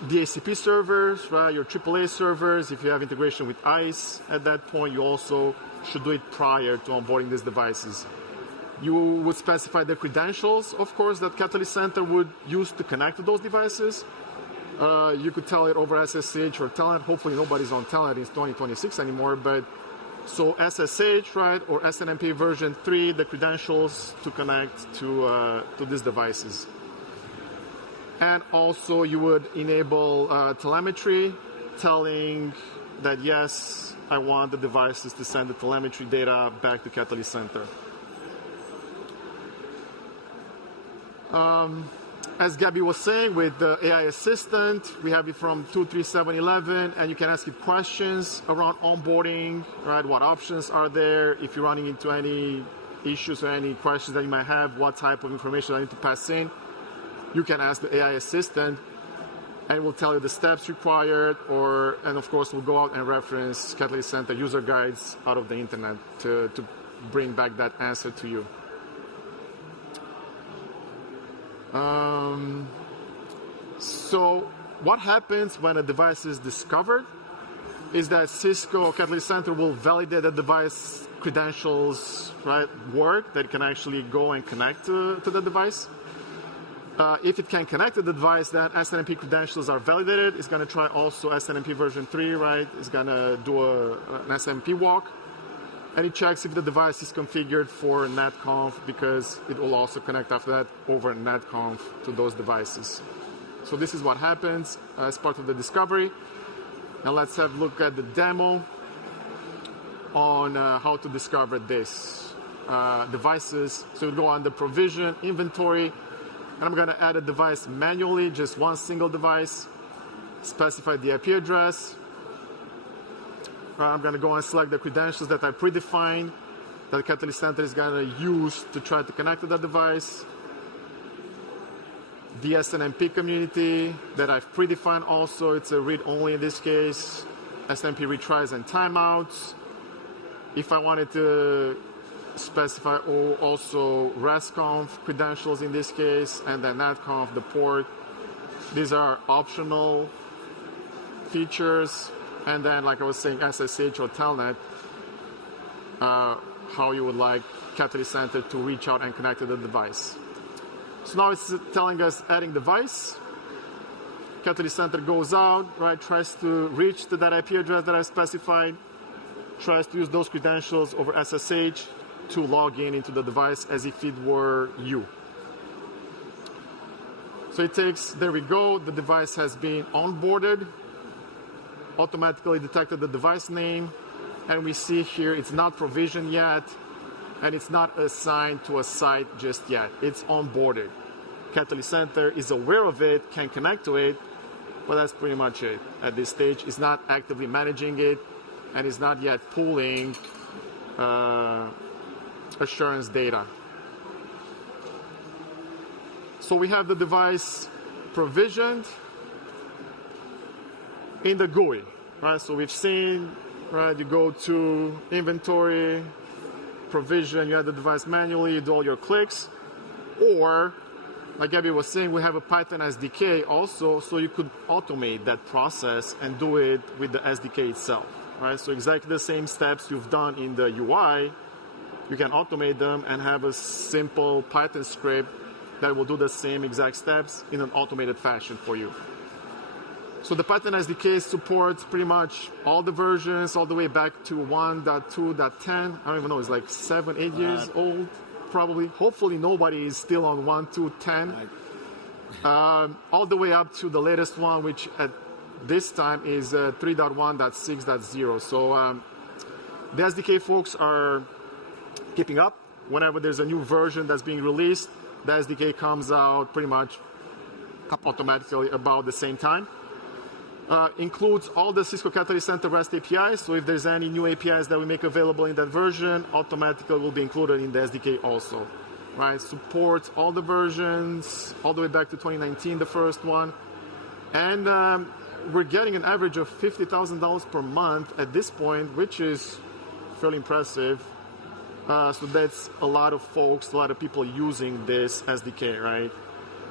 DHCP servers, right? Your AAA servers. If you have integration with ICE at that point, you also should do it prior to onboarding these devices. You would specify the credentials, of course, that Catalyst Center would use to connect to those devices. You could tell it over SSH or Telnet. Hopefully nobody's on Telnet in 2026 anymore, but so SSH, right, or SNMP version 3, the credentials to connect to these devices. And also you would enable telemetry, telling that yes, I want the devices to send the telemetry data back to Catalyst Center. As Gabby was saying, with the AI assistant, we have it from 2.3.7.11, and you can ask it questions around onboarding, right? What options are there? If you're running into any issues or any questions that you might have, what type of information I need to pass in, you can ask the AI assistant, and it will tell you the steps required, and of course, we'll go out and reference Catalyst Center user guides out of the internet to bring back that answer to you. So what happens when a device is discovered is that Cisco Catalyst Center will validate the device credentials, right, work, that it can actually go and connect to the device. If it can connect to the device, then SNMP credentials are validated. It's going to try also SNMP version 3, right? It's going to do an SNMP walk. And it checks if the device is configured for netconf, because it will also connect after that over netconf to those devices. So this is what happens as part of the discovery. Now let's have a look at the demo on how to discover this devices. So you go on the provision, inventory, and I'm going to add a device manually, just one single device, specify the IP address. I'm going to go and select the credentials that I predefined that Catalyst Center is going to use to try to connect to that device. The SNMP community that I've predefined also, it's a read-only in this case. SNMP retries and timeouts. If I wanted to specify also RESTconf credentials in this case, and then netconf, the port. These are optional features. And then, like I was saying, SSH or Telnet, how you would like Catalyst Center to reach out and connect to the device. So now it's telling us adding device. Catalyst Center goes out, right, tries to reach to that IP address that I specified, tries to use those credentials over SSH to log into the device as if it were you. So it takes, there we go, the device has been onboarded, automatically detected the device name, and we see here it's not provisioned yet, and it's not assigned to a site just yet. It's onboarded. Catalyst Center is aware of it, can connect to it, but that's pretty much it. At this stage, it's not actively managing it, and it's not yet pulling assurance data. So we have the device provisioned in the GUI, right? So we've seen, right, you go to inventory, provision, you add the device manually, you do all your clicks, or, like Gabby was saying, we have a Python SDK also, so you could automate that process and do it with the SDK itself, right? So exactly the same steps you've done in the UI, you can automate them and have a simple Python script that will do the same exact steps in an automated fashion for you. So the Python SDK supports pretty much all the versions, all the way back to 1.2.10. I don't even know, it's like 7, 8 years old, probably. Hopefully nobody is still on 1.2.10. All the way up to the latest one, which at this time is 3.1.6.0. So the SDK folks are keeping up. Whenever there's a new version that's being released, the SDK comes out pretty much automatically about the same time. Includes all the Cisco Catalyst Center REST APIs, so if there's any new APIs that we make available in that version, automatically will be included in the SDK also, right? Supports all the versions, all the way back to 2019, the first one. And we're getting an average of $50,000 per month at this point, which is fairly impressive. So that's a lot of folks, a lot of people using this SDK, right?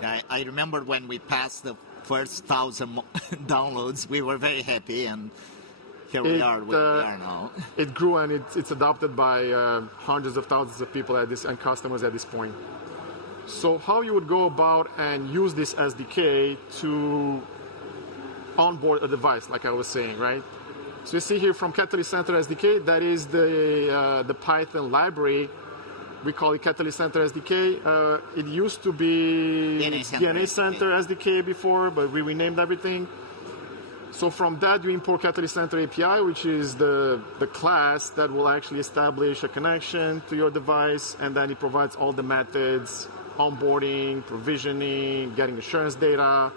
Yeah, I remember when we passed the first 1,000 downloads, we were very happy, and here we are where we are now. It grew, and it's adopted by hundreds of thousands of people at this, and customers at this point. So how you would go about and use this SDK to onboard a device, like I was saying, right? So you see here from Catalyst Center SDK, that is the Python library. We call it Catalyst Center SDK. It used to be DNA Center SDK before, but we renamed everything. So from that, you import Catalyst Center API, which is the class that will actually establish a connection to your device, and then it provides all the methods, onboarding, provisioning, getting assurance data,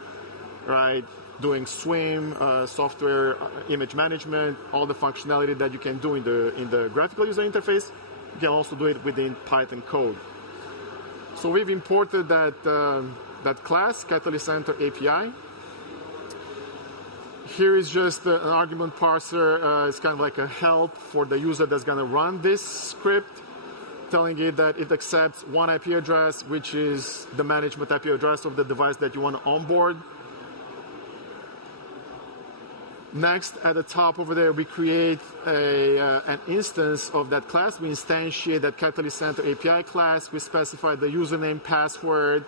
right? Doing SWIM, software image management, all the functionality that you can do in the graphical user interface. You can also do it within Python code. So we've imported that class, Catalyst Center API. Here is just an argument parser. It's kind of like a help for the user that's going to run this script, telling it that it accepts one IP address, which is the management IP address of the device that you want to onboard. Next, at the top over there, we create an instance of that class. We instantiate that Catalyst Center API class. We specify the username, password,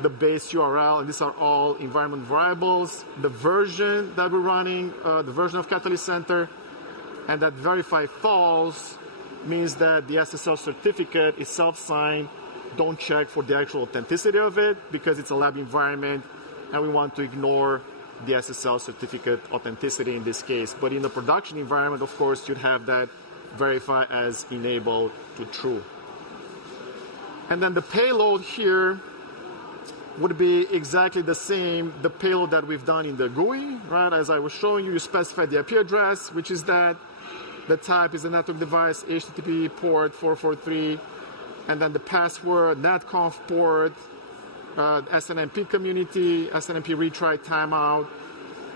the base URL, and these are all environment variables. The version that we're running, the version of Catalyst Center, and that verify false means that the SSL certificate is self-signed. Don't check for the actual authenticity of it because it's a lab environment, and we want to ignore the SSL certificate authenticity in this case. But in the production environment, of course, you'd have that verify as enabled to true. And then the payload here would be exactly the same, the payload that we've done in the GUI, right? As I was showing you, you specify the IP address, which is that. The type is a network device, HTTP port 443, and then the password, netconf port, SNMP community, SNMP retry timeout,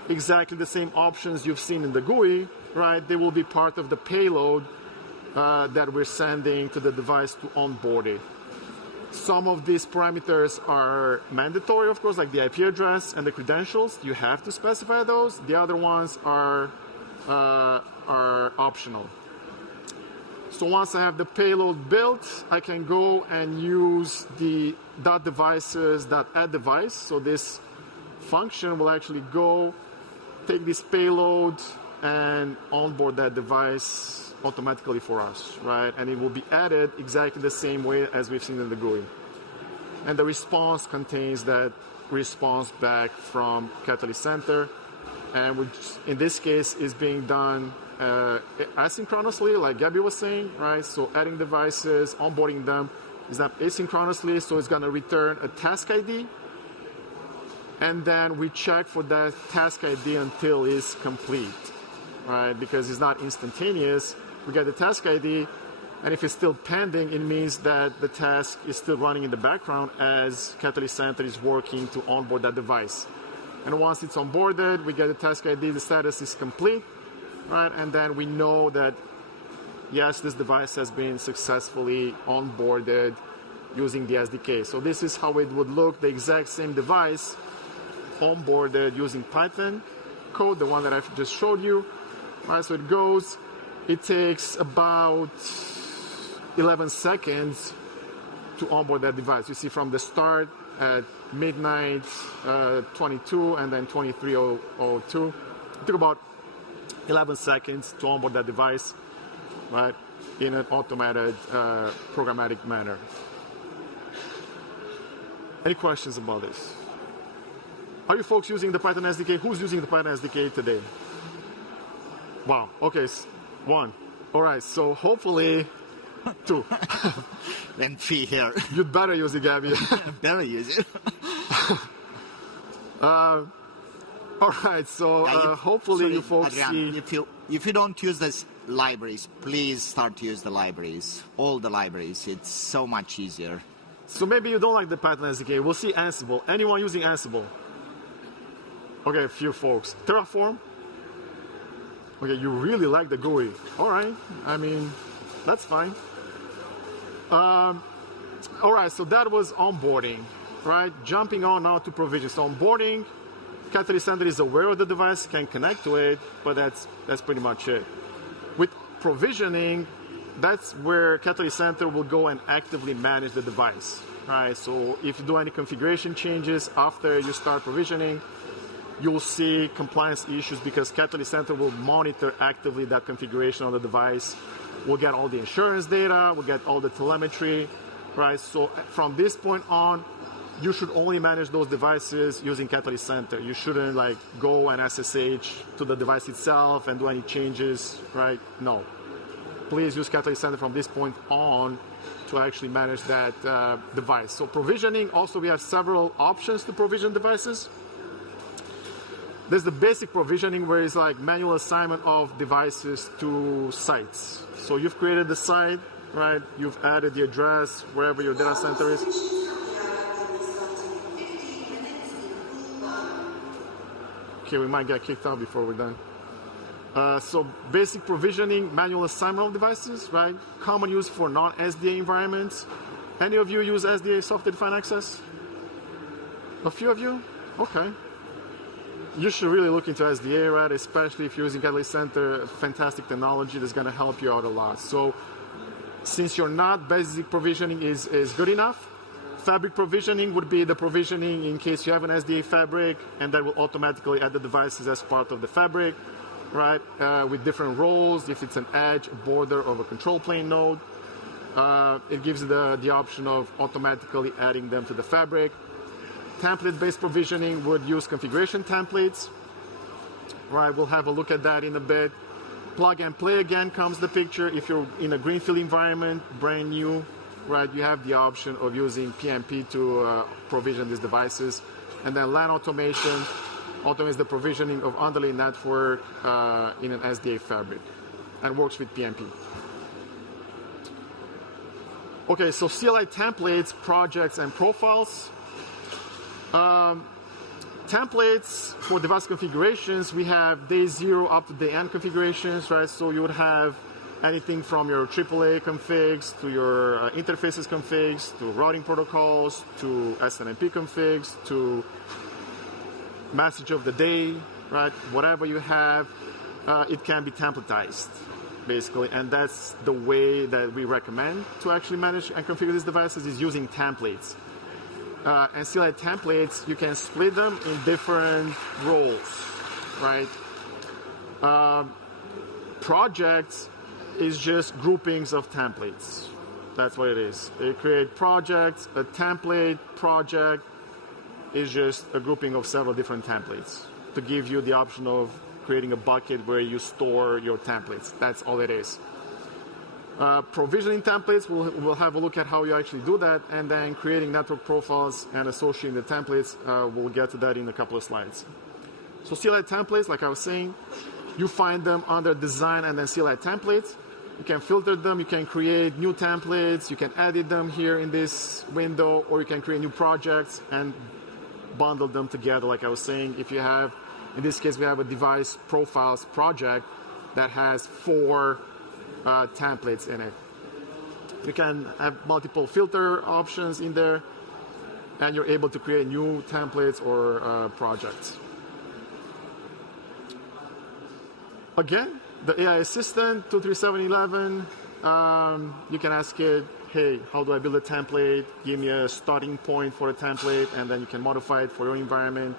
exactly the same options you've seen in the GUI, right? They will be part of the payload that we're sending to the device to onboard it. Some of these parameters are mandatory, of course, like the IP address and the credentials. You have to specify those. The other ones are optional. So once I have the payload built, I can go and use the .devices.addDevice. So this function will actually go take this payload and onboard that device automatically for us, right? And it will be added exactly the same way as we've seen in the GUI. And the response contains that response back from Catalyst Center, and which in this case is being done asynchronously, like Gabby was saying, right? So adding devices, onboarding them is done asynchronously, so it's going to return a task ID, and then we check for that task ID until it's complete, right? Because it's not instantaneous. We get the task ID, and if it's still pending, it means that the task is still running in the background as Catalyst Center is working to onboard that device. And once it's onboarded, we get the task ID, the status is complete, right? And then we know that, yes, this device has been successfully onboarded using the SDK. So this is how it would look, the exact same device onboarded using Python code, the one that I've just showed you. Right, so it goes, it takes about 11 seconds to onboard that device. You see from the start at midnight 22 and then 23:02. It took about 11 seconds to onboard that device, right, in an automated programmatic manner. Any questions about this? Are you folks using the Python SDK? Who's using the Python SDK today? Wow, okay, one. All right, so hopefully two. And 3 here. You'd better use it, Gabby. Better use it. All right, so hopefully you folks Adrian, see... If you don't use these libraries, please start to use the libraries. All the libraries. It's so much easier. So maybe you don't like the Python SDK. We'll see Ansible. Anyone using Ansible? Okay, a few folks. Terraform? Okay, you really like the GUI. All right, I mean, that's fine. All right, so that was onboarding, right? Jumping on now to provision. So onboarding, Catalyst Center is aware of the device, can connect to it, but that's pretty much it. With provisioning, that's where Catalyst Center will go and actively manage the device, right? So if you do any configuration changes after you start provisioning, you'll see compliance issues because Catalyst Center will monitor actively that configuration on the device. We'll get all the insurance data, we'll get all the telemetry, right? So from this point on, you should only manage those devices using Catalyst Center. You shouldn't like go and SSH to the device itself and do any changes, right? No. Please use Catalyst Center from this point on to actually manage that device. So provisioning, also we have several options to provision devices. There's the basic provisioning where it's like manual assignment of devices to sites. So you've created the site, right? You've added the address wherever your data center is. Okay, we might get kicked out before we're done. So basic provisioning, manual assignment of devices, right? Common use for non-SDA environments. Any of you use SDA, software-defined access? A few of you? Okay. You should really look into SDA, right? Especially if you're using Catalyst Center, fantastic technology that's going to help you out a lot. So since you're not, basic provisioning is good enough. Fabric provisioning would be the provisioning in case you have an SDA fabric, and that will automatically add the devices as part of the fabric, right? With different roles, if it's an edge, a border, or a control plane node. It gives you the option of automatically adding them to the fabric. Template-based provisioning would use configuration templates, right? We'll have a look at that in a bit. Plug and play again comes the picture. If you're in a greenfield environment, brand new, right, you have the option of using PMP to provision these devices. And then LAN automation automates the provisioning of underlying network in an SDA fabric and works with PMP. Okay, so CLI templates, projects, and profiles. Templates for device configurations, we have day 0 up to day n configurations, right? So you would have anything from your AAA configs to your interfaces configs to routing protocols to SNMP configs to message of the day, right? Whatever you have, it can be templatized, basically. And that's the way that we recommend to actually manage and configure these devices is using templates. And CLI templates, you can split them in different roles, right? Projects is just groupings of templates. That's what it is. You create projects, a template project is just a grouping of several different templates to give you the option of creating a bucket where you store your templates. That's all it is. Provisioning templates, we'll have a look at how you actually do that, and then creating network profiles and associating the templates, we'll get to that in a couple of slides. So CLI templates, like I was saying, you find them under design and then CLI templates. You can filter them, you can create new templates, you can edit them here in this window, or you can create new projects and bundle them together, like I was saying. If you have, in this case, we have a device profiles project that has 4 templates in it. You can have multiple filter options in there, and you're able to create new templates or projects. Again, the AI assistant 23711, you can ask it, hey, how do I build a template? Give me a starting point for a template, and then you can modify it for your environment,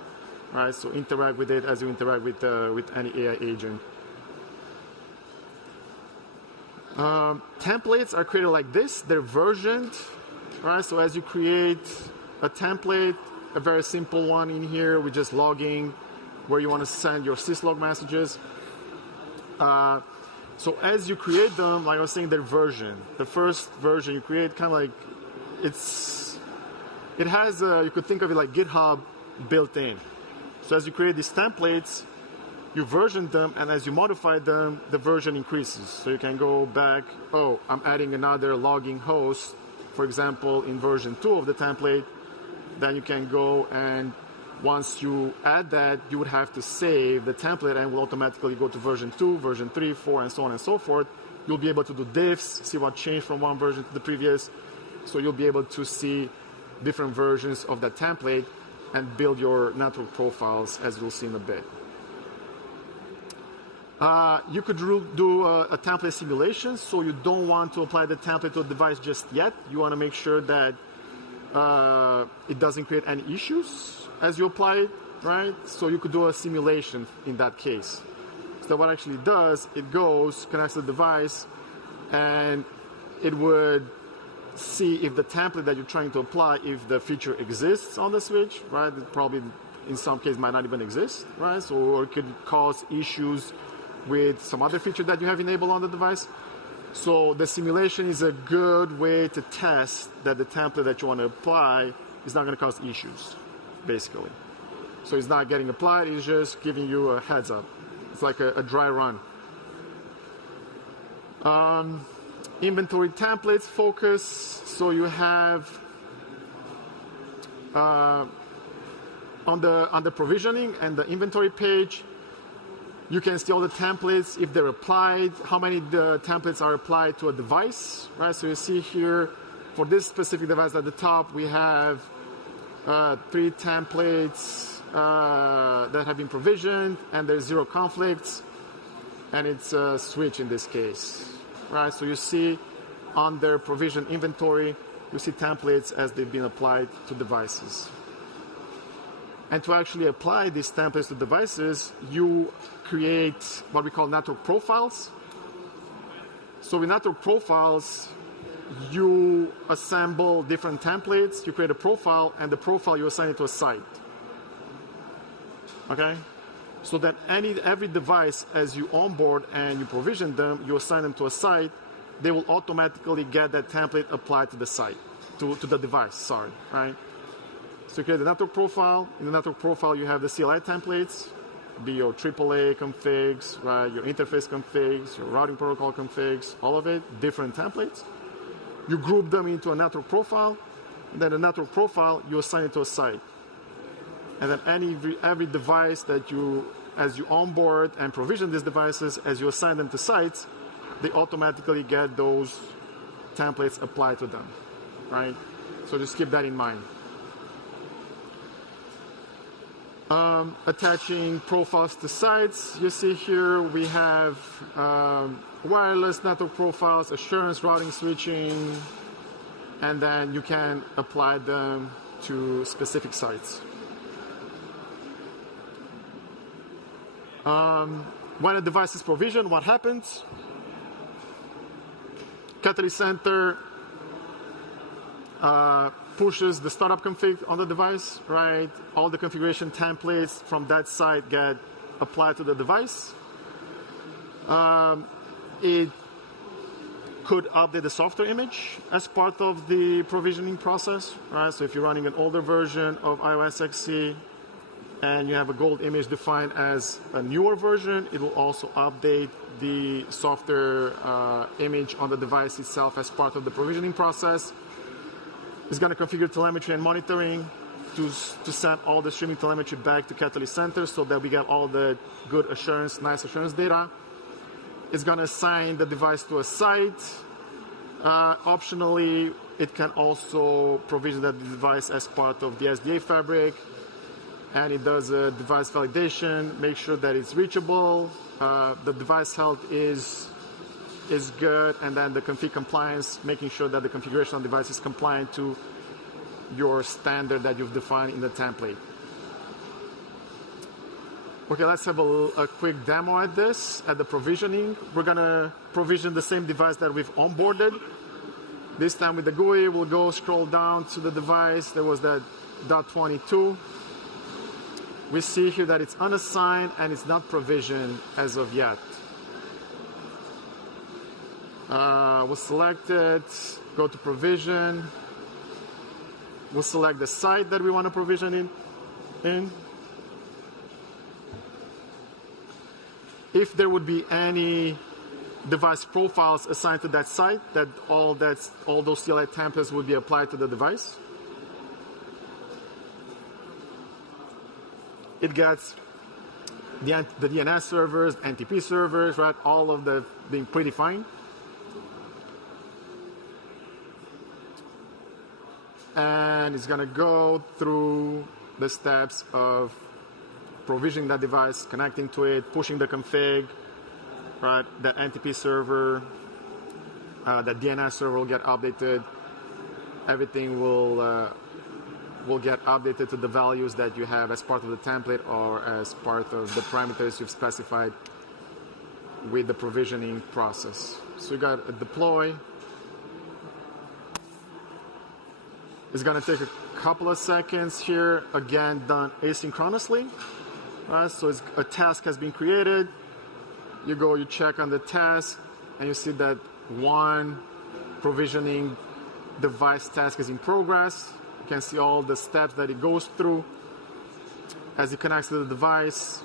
right? So interact with it as you interact with any AI agent. Templates are created like this. They're versioned, right? So as you create a template, a very simple one in here with just logging where you want to send your syslog messages. So as you create them, like I was saying, they're versioned. The first version you create, kind of like, it has, you could think of it like GitHub built in. So as you create these templates, you version them, and as you modify them, the version increases. So you can go back, oh, I'm adding another logging host, for example, in version 2 of the template. Then you can go, and once you add that, you would have to save the template, and will automatically go to version 2, version 3, 4, and so on and so forth. You'll be able to do diffs, see what changed from one version to the previous. So you'll be able to see different versions of that template and build your network profiles, as we'll see in a bit. You could do a template simulation, so you don't want to apply the template to a device just yet. You want to make sure that it doesn't create any issues as you apply it, right? So you could do a simulation in that case. So what it actually does, it goes, connects to the device, and it would see if the template that you're trying to apply, if the feature exists on the switch, right? It probably in some cases might not even exist, right? So, or it could cause issues with some other feature that you have enabled on the device. So the simulation is a good way to test that the template that you want to apply is not going to cause issues, basically. So it's not getting applied, it's just giving you a heads up. It's like a dry run. Inventory templates focus. So you have on the provisioning and the inventory page, you can see all the templates, if they're applied, how many the templates are applied to a device, right? So you see here, for this specific device at the top, we have 3 templates that have been provisioned, and there's 0 conflicts, and it's a switch in this case, right? So you see on their provision inventory, you see templates as they've been applied to devices. And to actually apply these templates to devices, you create what we call network profiles. So in network profiles, you assemble different templates, you create a profile, and the profile you assign it to a site. Okay? So that every device, as you onboard and you provision them, you assign them to a site, they will automatically get that template applied to the site, to the device, sorry, right? So you create the network profile. In the network profile, you have the CLI templates, be your AAA configs, right? Your interface configs, your routing protocol configs, all of it, different templates. You group them into a network profile, and then the network profile, you assign it to a site. And then every device that as you onboard and provision these devices, as you assign them to sites, they automatically get those templates applied to them, right? So just keep that in mind. Attaching profiles to sites. You see here we have wireless network profiles, assurance, routing, switching, and then you can apply them to specific sites. When a device is provisioned, what happens? Catalyst Center pushes the startup config on the device, right? All the configuration templates from that site get applied to the device. It could update the software image as part of the provisioning process, right? So if you're running an older version of iOS XE and you have a gold image defined as a newer version, it will also update the software image on the device itself as part of the provisioning process. It's going to configure telemetry and monitoring to send all the streaming telemetry back to Catalyst Center so that we get all the good assurance, nice assurance data. It's going to assign the device to a site. Optionally, it can also provision that device as part of the SDA fabric. And it does a device validation, make sure that it's reachable, the device health is good, and then the config compliance, making sure that the configuration on the device is compliant to your standard that you've defined in the template. Okay, let's have a quick demo at this, at the provisioning. We're going to provision the same device that we've onboarded. This time with the GUI, we'll go scroll down to the device. There was that .22. We see here that it's unassigned and it's not provisioned as of yet. We'll select it, go to provision. We'll select the site that we want to provision in. If there would be any device profiles assigned to that site, that all those CLI templates would be applied to the device. It gets the DNS servers, NTP servers, right? All of them being predefined. And it's going to go through the steps of provisioning that device, connecting to it, pushing the config, right? The NTP server, the DNS server will get updated. Everything will get updated to the values that you have as part of the template or as part of the parameters you've specified with the provisioning process. So you got a deploy. It's going to take a couple of seconds here, again, done asynchronously. Right? So a task has been created. You go, you check on the task, and you see that one provisioning device task is in progress. You can see all the steps that it goes through as it connects to the device,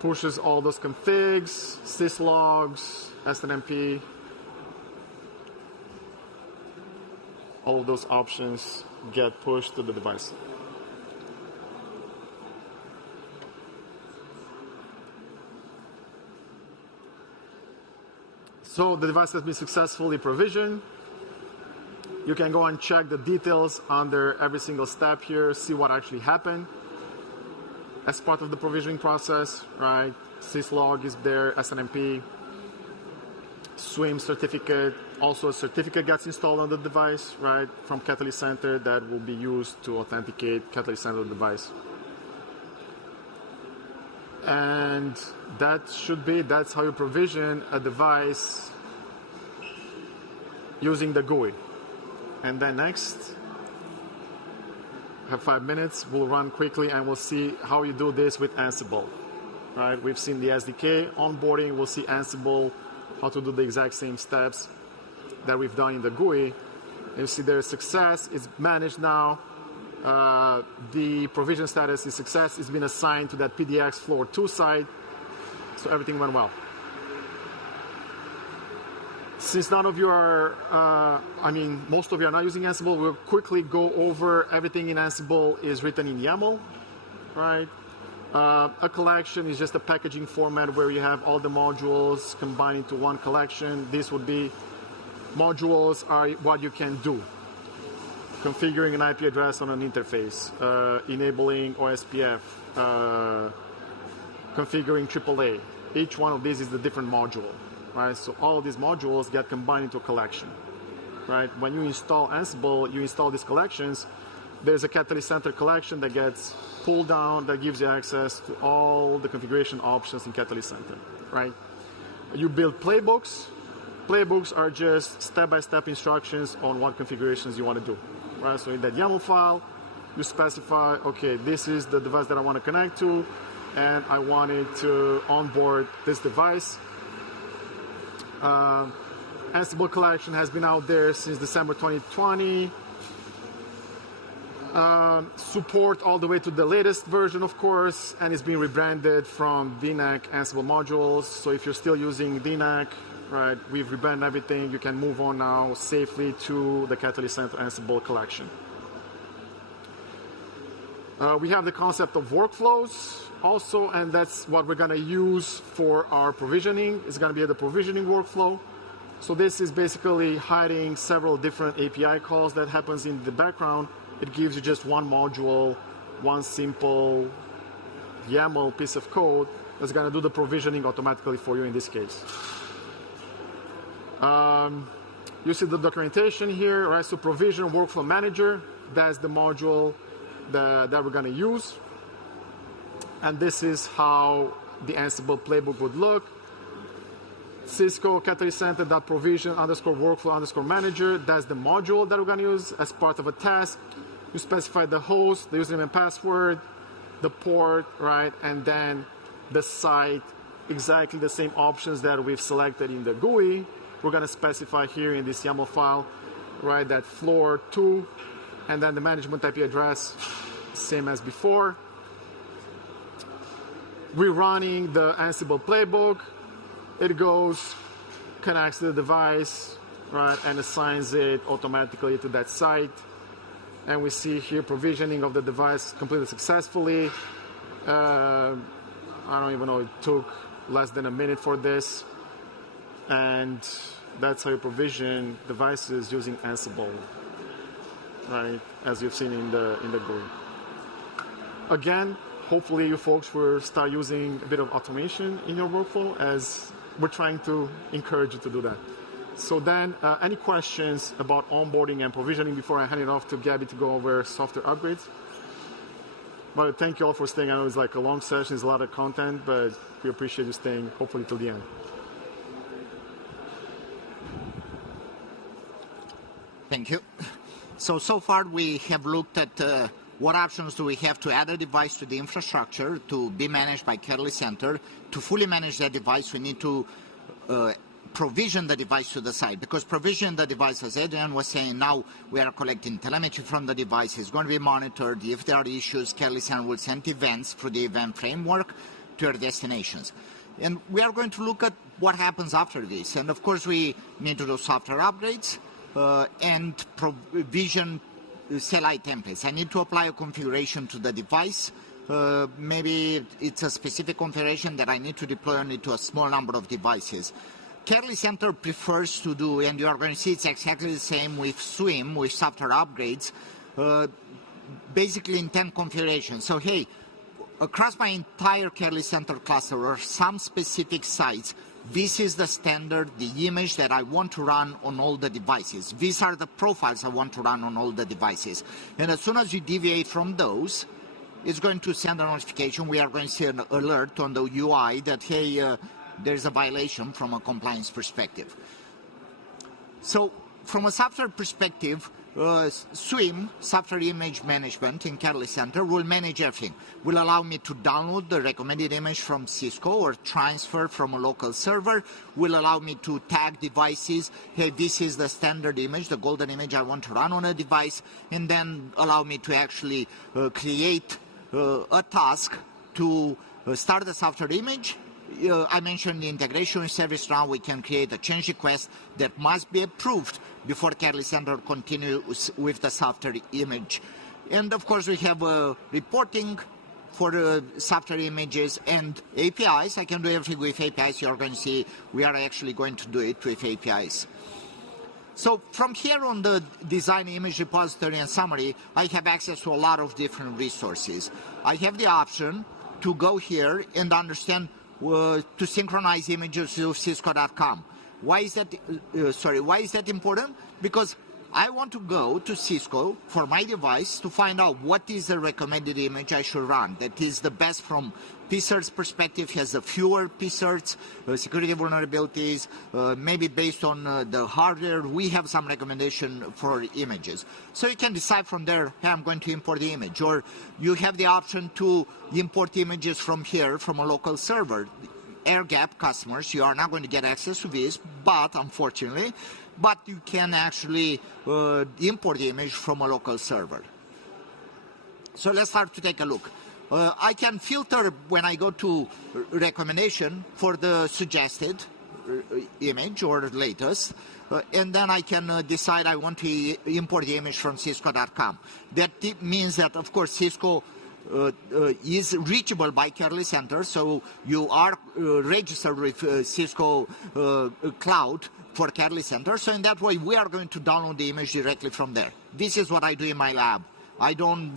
pushes all those configs, syslogs, SNMP. All of those options get pushed to the device. So the device has been successfully provisioned. You can go and check the details under every single step here, see what actually happened as part of the provisioning process, right? syslog is there, SNMP, swim certificate. Also, a certificate gets installed on the device, right, from Catalyst Center that will be used to authenticate Catalyst Center device. And that's how you provision a device using the GUI. And then next, have 5 minutes, we'll run quickly and we'll see how you do this with Ansible. Right, we've seen the SDK onboarding, we'll see Ansible, how to do the exact same steps that we've done in the GUI. And you see there's success, it's managed now. The provision status is success, it's been assigned to that PDX floor 2 site, so everything went well. Since none of you are, most of you are not using Ansible, we'll quickly go over everything in Ansible is written in YAML, right? A collection is just a packaging format where you have all the modules combined into one collection. This would be, modules are what you can do. Configuring an IP address on an interface, enabling OSPF, configuring AAA. Each one of these is a different module, right? So all of these modules get combined into a collection, right? When you install Ansible, you install these collections. There's a Catalyst Center collection that gets pulled down that gives you access to all the configuration options in Catalyst Center, right? You build playbooks. Playbooks are just step-by-step instructions on what configurations you want to do, right? So in that YAML file, you specify, okay, this is the device that I want to connect to, and I wanted to onboard this device. Ansible collection has been out there since December 2020. Support all the way to the latest version, of course, and it's been rebranded from DNAC Ansible modules. So if you're still using DNAC, right, we've rebranded everything. You can move on now safely to the Catalyst Center Ansible collection. We have the concept of workflows also, and that's what we're going to use for our provisioning. It's going to be the provisioning workflow. So this is basically hiding several different API calls that happens in the background. It gives you just one module, one simple YAML piece of code that's going to do the provisioning automatically for you in this case. You see the documentation here, right? So provision workflow manager, that's the module that we're going to use. And this is how the Ansible playbook would look. Cisco Catalyst Center provision _workflow _manager. That's the module that we're going to use as part of a task. You specify the host, the username and password, the port, right, and then the site. Exactly the same options that we've selected in the GUI. We're going to specify here in this YAML file, right, that floor 2, and then the management IP address, same as before. We're running the Ansible playbook. It goes, connects to the device, right, and assigns it automatically to that site. And we see here provisioning of the device completed successfully. I don't even know, it took less than a minute for this. And that's how you provision devices using Ansible, right, as you've seen in the GUI. Again, hopefully you folks will start using a bit of automation in your workflow, as we're trying to encourage you to do that. So then, any questions about onboarding and provisioning before I hand it off to Gabby to go over software upgrades? But thank you all for staying. I know it's like a long session, it's a lot of content, but we appreciate you staying, hopefully, till the end. Thank you. So far we have looked at what options do we have to add a device to the infrastructure to be managed by Catalyst Center. To fully manage that device, we need to provision the device to the side, because provision the device, as Adrian was saying, now we are collecting telemetry from the device. It's going to be monitored. If there are issues, Catalyst Center will send events through the event framework to your destinations. And we are going to look at what happens after this. And of course, we need to do software upgrades and provision CLI templates. I need to apply a configuration to the device. Maybe it's a specific configuration that I need to deploy only to a small number of devices. Catalyst Center prefers to do, and you are going to see it's exactly the same with SWIM, with software upgrades, basically in 10 configurations. So hey, across my entire Catalyst Center cluster or some specific sites, this is the standard, the image that I want to run on all the devices. These are the profiles I want to run on all the devices. And as soon as you deviate from those, it's going to send a notification. We are going to see an alert on the UI that, hey, there's a violation from a compliance perspective. So from a software perspective, SWIM, Software Image Management in Catalyst Center, will manage everything. Will allow me to download the recommended image from Cisco or transfer from a local server. Will allow me to tag devices. Hey, this is the standard image, the golden image I want to run on a device. And then allow me to actually create a task to start the software image. I mentioned the integration with ServiceNow. We can create a change request that must be approved before Catalyst Center continues with the software image. And of course, we have reporting for software images and APIs. I can do everything with APIs. You're going to see we are actually going to do it with APIs. So from here on the design image repository and summary, I have access to a lot of different resources. I have the option to go here and understand to synchronize images with Cisco.com. Why is that important? Because I want to go to Cisco for my device to find out what is the recommended image I should run that is the best from PCERT's perspective, has the fewer PCERTs, security vulnerabilities, maybe based on the hardware, we have some recommendation for images. So you can decide from there, hey, I'm going to import the image, or you have the option to import images from here, from a local server. Air gap customers, you are not going to get access to this, but unfortunately, you can actually import the image from a local server. So let's start to take a look. I can filter when I go to recommendation for the suggested image or latest, and then I can decide I want to import the image from Cisco.com. That means that, of course, Cisco is reachable by Catalyst Center, so you are registered with Cisco Cloud for Catalyst Center, so in that way we are going to download the image directly from there. This is what I do in my lab. I don't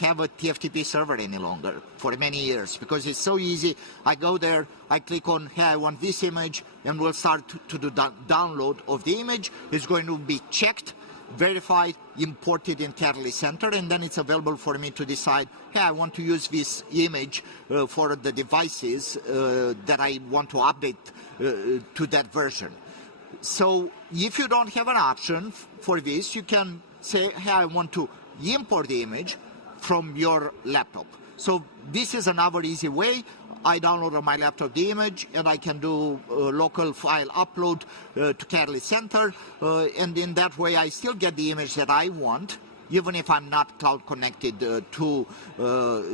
have a TFTP server any longer for many years because it's so easy. I go there, I click on, hey, I want this image, and we'll start to do download of the image. It's going to be checked, verified, imported in Catalyst Center, and then it's available for me to decide, hey, I want to use this image for the devices that I want to update to that version. So if you don't have an option for this, you can say, hey, I want to import the image from your laptop. So this is another easy way. I download on my laptop the image, and I can do local file upload to Catalyst Center, and in that way I still get the image that I want, even if I'm not cloud connected to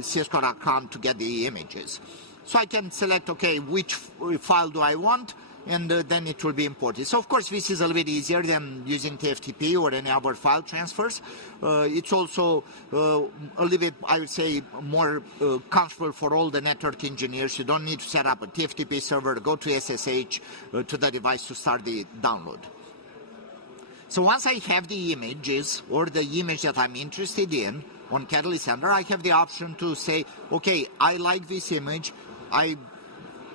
Cisco.com to get the images. So I can select, okay, which file do I want, and then it will be imported. So of course this is a little bit easier than using TFTP or any other file transfers. It's also a little bit, I would say, more comfortable for all the network engineers. You don't need to set up a TFTP server, go to SSH to the device to start the download. So once I have the images or the image that I'm interested in on Catalyst Center, I have the option to say, okay, I like this image. I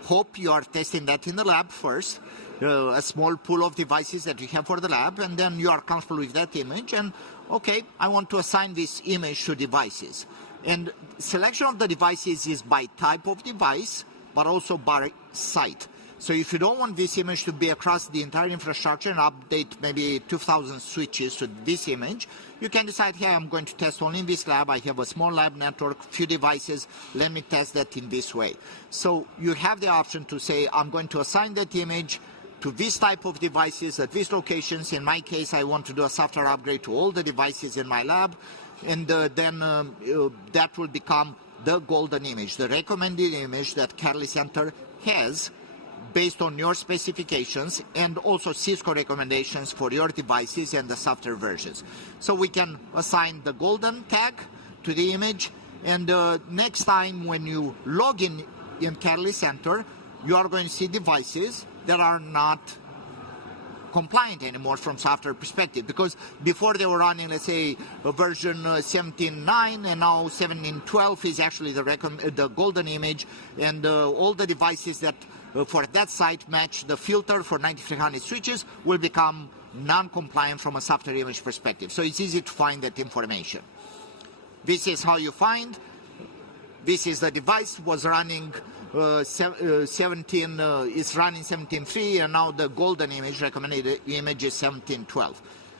hope you are testing that in the lab first, a small pool of devices that you have for the lab, and then you are comfortable with that image, and okay, I want to assign this image to devices. And selection of the devices is by type of device, but also by site. So if you don't want this image to be across the entire infrastructure and update maybe 2,000 switches to this image, you can decide, hey, I'm going to test only in this lab. I have a small lab network, few devices. Let me test that in this way. So you have the option to say, I'm going to assign that image to this type of devices at these locations. In my case, I want to do a software upgrade to all the devices in my lab. And then that will become the golden image, the recommended image that Catalyst Center has based on your specifications and also Cisco recommendations for your devices and the software versions. So we can assign the golden tag to the image, and next time when you log in Catalyst Center, you are going to see devices that are not compliant anymore from software perspective, because before they were running, let's say, a version 17.9, and now 17.12 is actually the golden image, and all the devices that for that site match the filter for 9300 switches will become non-compliant from a software image perspective. So it's easy to find that information. This is how you find. This is the device was running 17.3, and now the golden image, recommended image, is 17.12.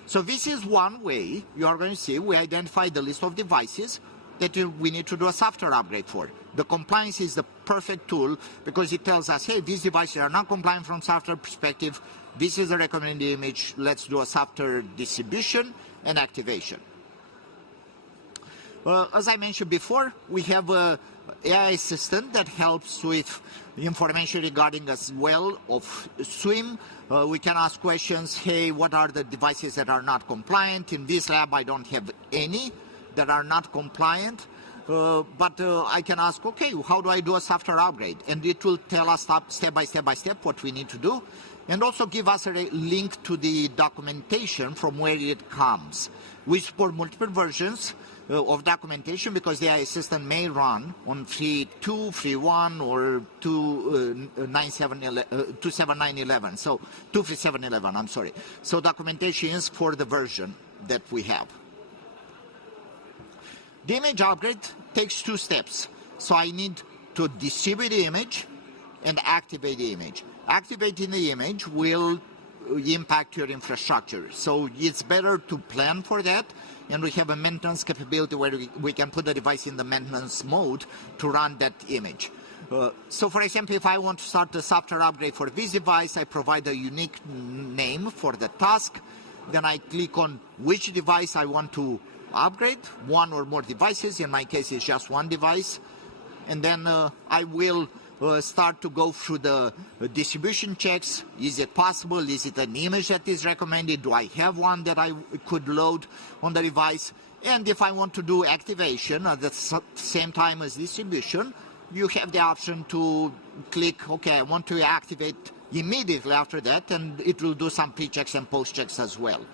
So this is one way you are going to see we identify the list of devices that we need to do a software upgrade for. The compliance is the perfect tool because it tells us, hey, these devices are not compliant from software perspective. This is the recommended image. Let's do a software distribution and activation. As I mentioned before, we have an AI assistant that helps with information regarding as well of SWIM. We can ask questions, hey, what are the devices that are not compliant? In this lab, I don't have any that are not compliant. But I can ask, okay, how do I do a software upgrade? And it will tell us step by step what we need to do, and also give us a link to the documentation from where it comes. We support multiple versions of documentation because the AI assistant may run on 3.2, 3.1, or 2.79.11. So 2.37.11, I'm sorry. So documentation is for the version that we have. The image upgrade takes two steps. So I need to distribute the image and activate the image. Activating the image will impact your infrastructure. So it's better to plan for that. And we have a maintenance capability where we can put the device in the maintenance mode to run that image. So for example, if I want to start the software upgrade for this device, I provide a unique name for the task. Then I click on which device I want to upgrade, one or more devices. In my case, it's just one device. And then I will start to go through the distribution checks. Is it possible? Is it an image that is recommended? Do I have one that I could load on the device? And if I want to do activation at the same time as distribution, you have the option to click, okay, I want to activate immediately after that, and it will do some pre-checks and post-checks as well.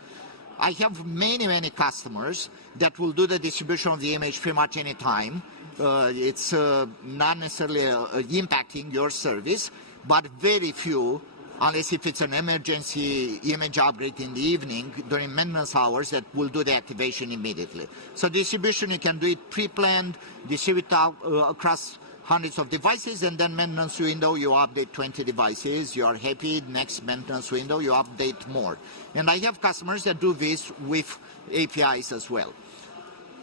I have many customers that will do the distribution of the image pretty much any time. It's not necessarily impacting your service, but very few, unless if it's an emergency image upgrade in the evening during maintenance hours, that will do the activation immediately. So distribution, you can do it pre-planned, distribute out across hundreds of devices, and then maintenance window, you update 20 devices, you are happy, next maintenance window, you update more. And I have customers that do this with APIs as well.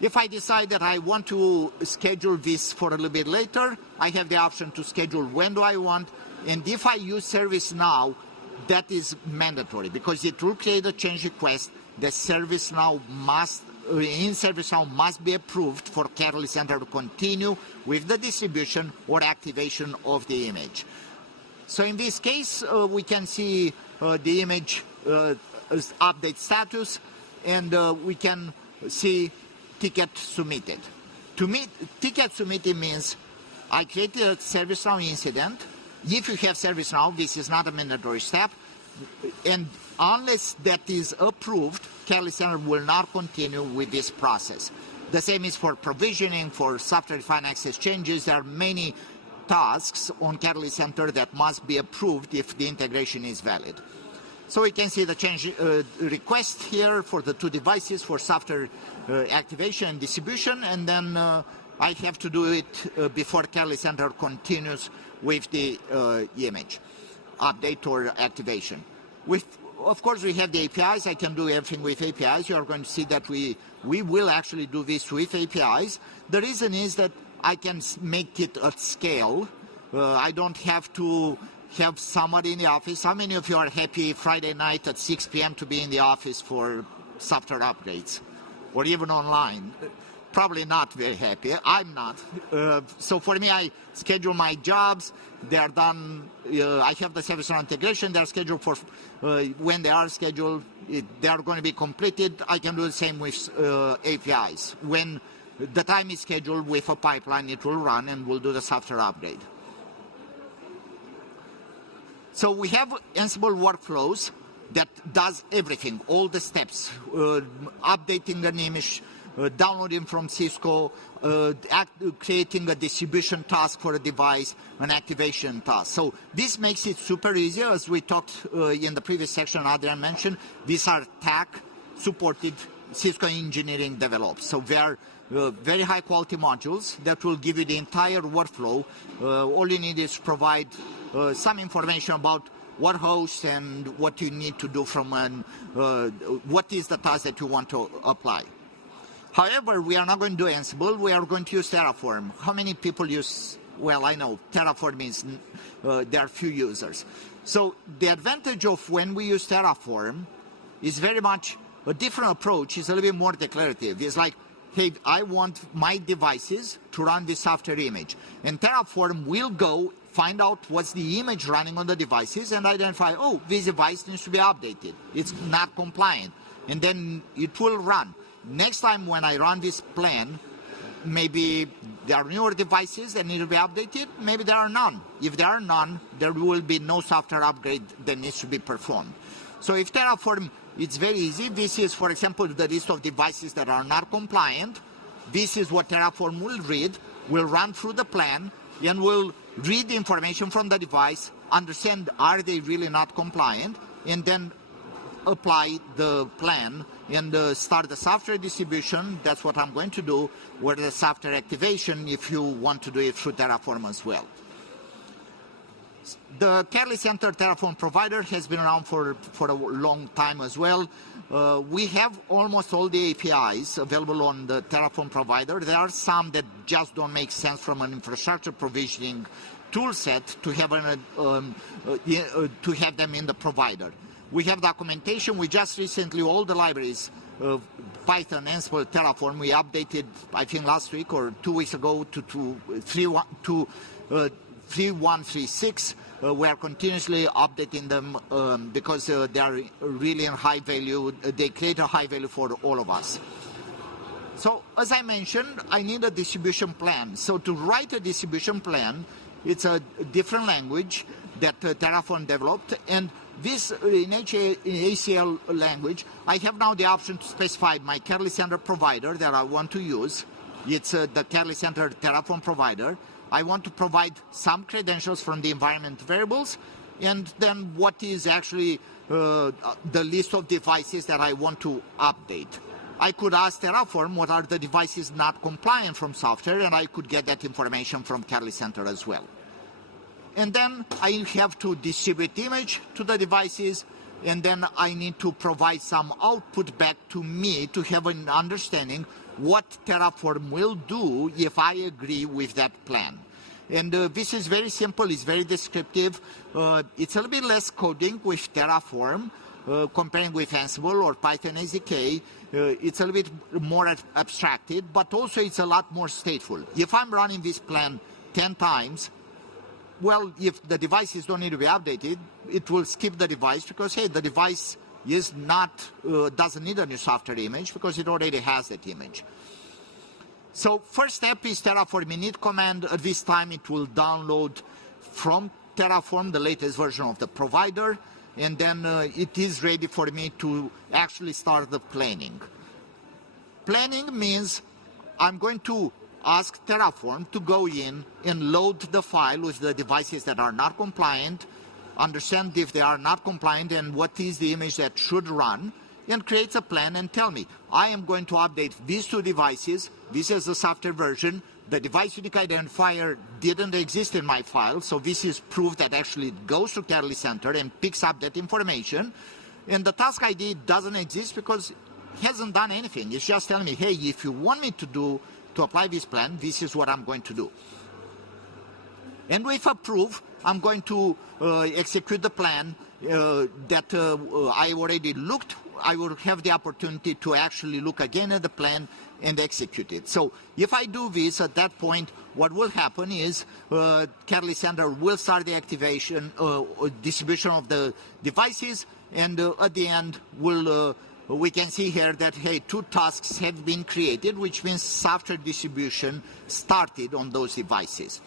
If I decide that I want to schedule this for a little bit later, I have the option to schedule when do I want. And if I use ServiceNow, that is mandatory because it will create a change request. The ServiceNow must be approved for Catalyst Center to continue with the distribution or activation of the image. So in this case, we can see the image update status, and we can see ticket submitted. Ticket submitted means I created a ServiceNow incident. If you have ServiceNow, this is not a mandatory step. And unless that is approved, Catalyst Center will not continue with this process. The same is for provisioning, for software-defined access changes. There are many tasks on Catalyst Center that must be approved if the integration is valid. So we can see the change request here for the two devices for software activation and distribution, and then I have to do it before Catalyst Center continues with the image. update or activation. Of course, we have the APIs. I can do everything with APIs. You are going to see that we will actually do this with APIs. The reason is that I can make it at scale. I don't have to have somebody in the office. How many of you are happy Friday night at 6 p.m. to be in the office for software upgrades or even online? Probably not very happy. I'm not. So for me, I schedule my jobs. They're done. I have the service around integration. They're scheduled for when they are scheduled. They are going to be completed. I can do the same with APIs. When the time is scheduled with a pipeline, it will run and we'll do the software upgrade. So we have Ansible workflows that does everything, all the steps, updating an image, downloading from Cisco, creating a distribution task for a device, an activation task. So this makes it super easy. As we talked in the previous section, Adrian mentioned, these are TAC supported Cisco engineering DevOps. So they are very high quality modules that will give you the entire workflow. All you need is provide some information about what host and what you need to do from what is the task that you want to apply. However, we are not going to do Ansible. We are going to use Terraform. How many people use, well, I know Terraform means there are few users. So the advantage of when we use Terraform is very much a different approach. It's a little bit more declarative. It's like, hey, I want my devices to run this software image. And Terraform will go find out what's the image running on the devices and identify, oh, this device needs to be updated. It's not compliant. And then it will run. Next time when I run this plan, maybe there are newer devices that need to be updated, maybe there are none. If there are none, there will be no software upgrade that needs to be performed. So if Terraform, it's very easy. This is, for example, the list of devices that are not compliant. This is what Terraform will read, will run through the plan, and will read the information from the device, understand are they really not compliant, and then apply the plan and start the software distribution. That's what I'm going to do, or the software activation if you want to do it through Terraform as well. The Catalyst Center Terraform provider has been around for a long time as well. We have almost all the APIs available on the Terraform provider. There are some that just don't make sense from an infrastructure provisioning tool set to have them in the provider. We have documentation. We just recently, all the libraries, Python, Ansible, Terraform, we updated, I think last week or 2 weeks ago to 3.1.3.6. We are continuously updating them because they are really in high value. They create a high value for all of us. So as I mentioned, I need a distribution plan. So to write a distribution plan, it's a different language that Terraform developed. And this in ACL language, I have now the option to specify my Catalyst Center provider that I want to use. It's the Catalyst Center Terraform provider. I want to provide some credentials from the environment variables, and then what is actually the list of devices that I want to update. I could ask Terraform what are the devices not compliant from software, and I could get that information from Catalyst Center as well. And then I have to distribute the image to the devices, and then I need to provide some output back to me to have an understanding what Terraform will do if I agree with that plan. And this is very simple, it's very descriptive. It's a little bit less coding with Terraform comparing with Ansible or Python SDK. It's a little bit more abstracted, but also it's a lot more stateful. If I'm running this plan 10 times, well, if the devices don't need to be updated, it will skip the device because, hey, the device is not, doesn't need a new software image because it already has that image. So first step is Terraform init command. At this time, it will download from Terraform the latest version of the provider, and then it is ready for me to actually start the planning. Planning means I'm going to ask Terraform to go in and load the file with the devices that are not compliant, understand if they are not compliant and what is the image that should run, and create a plan and tell me, I am going to update these two devices, this is the software version, the device unique identifier didn't exist in my file, so this is proof that actually it goes to Catalyst Center and picks up that information. And the task ID doesn't exist because it hasn't done anything. It's just telling me, hey, if you want me to apply this plan, this is what I'm going to do. And with approve, I'm going to execute the plan that I already looked. I will have the opportunity to actually look again at the plan and execute it. So if I do this, at that point, what will happen is Catalyst Center will start the activation, distribution of the devices, and at the end, we can see here that, hey, 2 tasks have been created, which means software distribution started on those devices.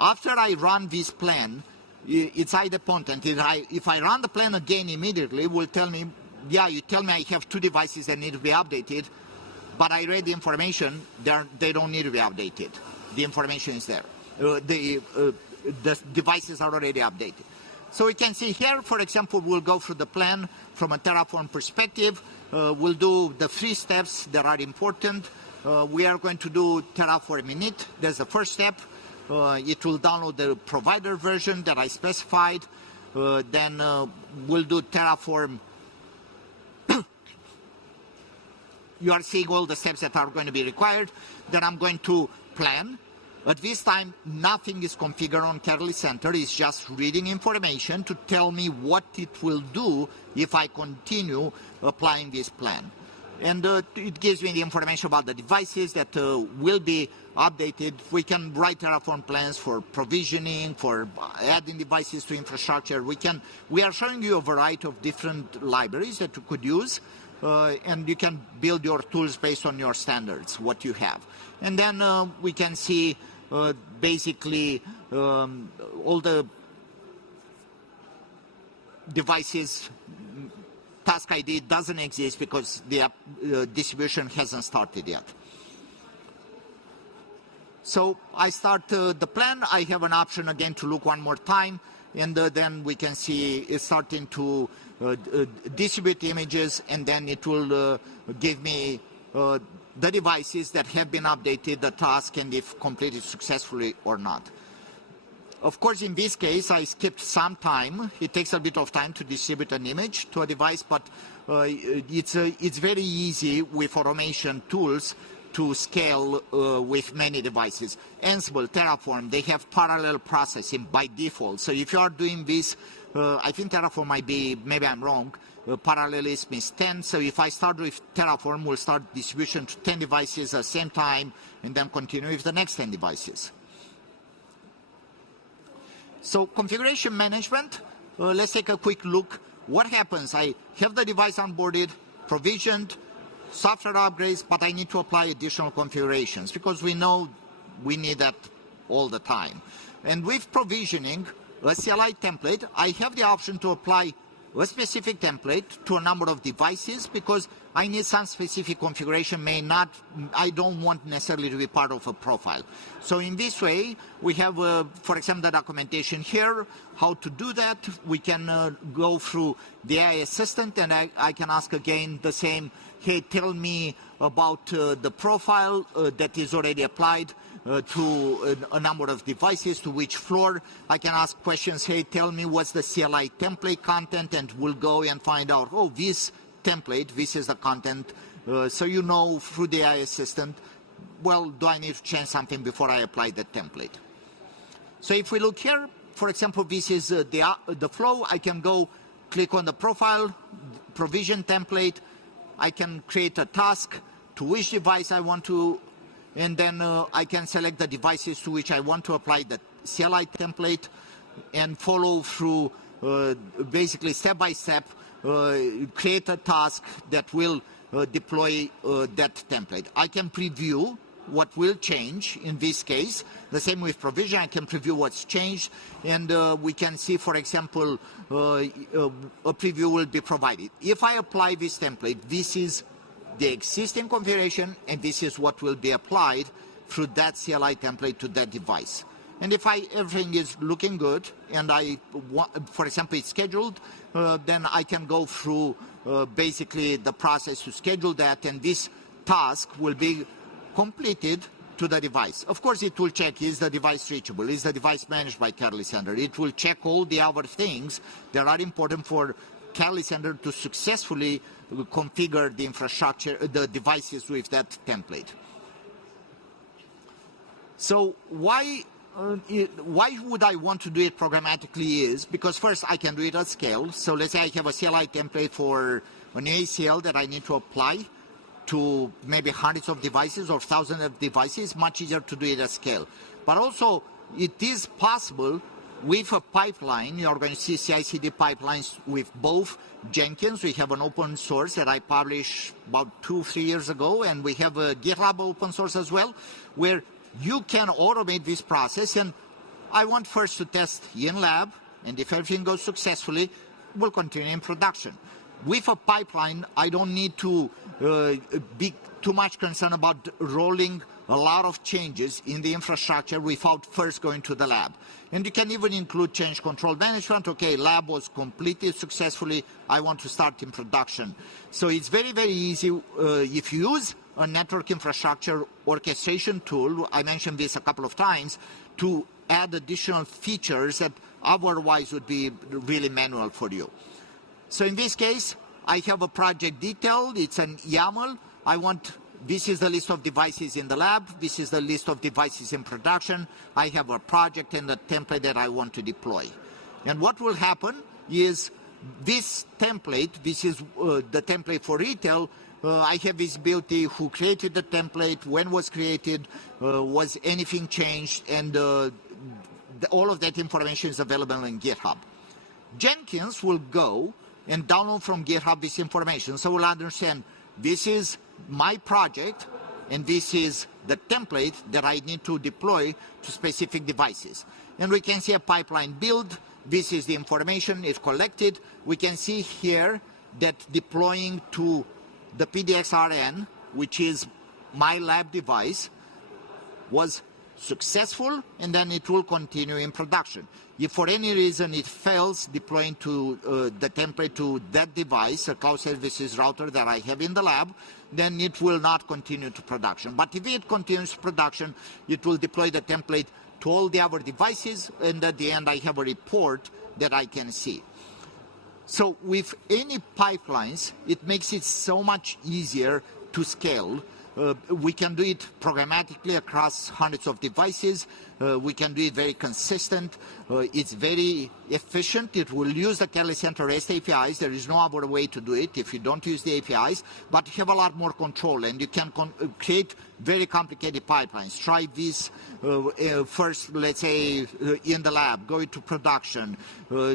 After I run this plan, it's idempotent. If I run the plan again immediately, it will tell me, yeah, you tell me I have 2 devices that need to be updated, but I read the information, they don't need to be updated. The information is there. The devices are already updated. So we can see here, for example, we'll go through the plan from a Terraform perspective. We'll do the 3 steps that are important. We are going to do Terraform init. That's the first step. It will download the provider version that I specified. Then we'll do Terraform. You are seeing all the steps that are going to be required. Then I'm going to plan. At this time, nothing is configured on Catalyst Center. It's just reading information to tell me what it will do if I continue applying this plan. And it gives me the information about the devices that will be updated. We can write Terraform plans for provisioning, for adding devices to infrastructure. We are showing you a variety of different libraries that you could use, and you can build your tools based on your standards, what you have. And then we can see basically all the devices. Task ID doesn't exist because the distribution hasn't started yet. So I start the plan. I have an option again to look one more time, and then we can see it's starting to distribute images, and then it will give me the devices that have been updated, the task, and if completed successfully or not. Of course, in this case, I skipped some time. It takes a bit of time to distribute an image to a device, but it's very easy with automation tools to scale with many devices. Ansible, Terraform, they have parallel processing by default. So if you are doing this, I think Terraform might be, maybe I'm wrong, parallelism is 10. So if I start with Terraform, we'll start distribution to 10 devices at the same time, and then continue with the next 10 devices. So configuration management, let's take a quick look. What happens? I have the device onboarded, provisioned, software upgrades, but I need to apply additional configurations because we know we need that all the time. And with provisioning a CLI template, I have the option to apply a specific template to a number of devices because I need some specific configuration, I don't want necessarily to be part of a profile. So in this way, we have, for example, the documentation here, how to do that. We can go through the AI assistant, and I can ask again the same, hey, tell me about the profile that is already applied to a number of devices, to which floor. I can ask questions, hey, tell me what's the CLI template content, and we'll go and find out, oh, this template, this is the content. So you know through the AI assistant, well, do I need to change something before I apply that template? So if we look here, for example, this is the flow. I can go click on the profile, provision template. I can create a task to which device I want to, and then I can select the devices to which I want to apply the CLI template and follow through basically step by step, create a task that will deploy that template. I can preview what will change in this case. The same with provision, I can preview what's changed, and we can see, for example, a preview will be provided. If I apply this template, this is the existing configuration, and this is what will be applied through that CLI template to that device. And if everything is looking good, and for example, it's scheduled, then I can go through basically the process to schedule that, and this task will be completed to the device. Of course, it will check, is the device reachable? Is the device managed by Catalyst Center? It will check all the other things that are important for Catalyst Center to successfully configure the infrastructure, the devices with that template. So why would I want to do it programmatically is because first I can do it at scale. So let's say I have a CLI template for an ACL that I need to apply to maybe hundreds of devices or thousands of devices, much easier to do it at scale. But also it is possible with a pipeline. You're going to see CI/CD pipelines with both Jenkins. We have an open source that I published about 2-3 years ago, and we have a GitLab open source as well, where you can automate this process. And I want first to test in lab, and if everything goes successfully, we'll continue in production. With a pipeline, I don't need to be too much concerned about rolling a lot of changes in the infrastructure without first going to the lab. And you can even include change control management. Okay, lab was completed successfully. I want to start in production. So it's very, very easy if you use a network infrastructure orchestration tool, I mentioned this a couple of times, to add additional features that otherwise would be really manual for you. So in this case, I have a project detail. It's an YAML. This is the list of devices in the lab. This is the list of devices in production. I have a project and a template that I want to deploy. And what will happen is this template, this is the template for retail. I have visibility who created the template, when was created, was anything changed, and all of that information is available in GitHub. Jenkins will go and download from GitHub this information. So we'll understand this is my project and this is the template that I need to deploy to specific devices. And we can see a pipeline build. This is the information is collected. We can see here that deploying to the PDXRN, which is my lab device, was successful, and then it will continue in production. If for any reason it fails deploying to the template to that device, a cloud services router that I have in the lab, then it will not continue to production. But if it continues to production, it will deploy the template to all the other devices, and at the end I have a report that I can see. So with any pipelines, it makes it so much easier to scale. We can do it programmatically across hundreds of devices. We can do it very consistent. It's very efficient. It will use the Catalyst Center REST APIs. There is no other way to do it if you don't use the APIs, but you have a lot more control, and you can create very complicated pipelines. Try this first, let's say, in the lab, go into production,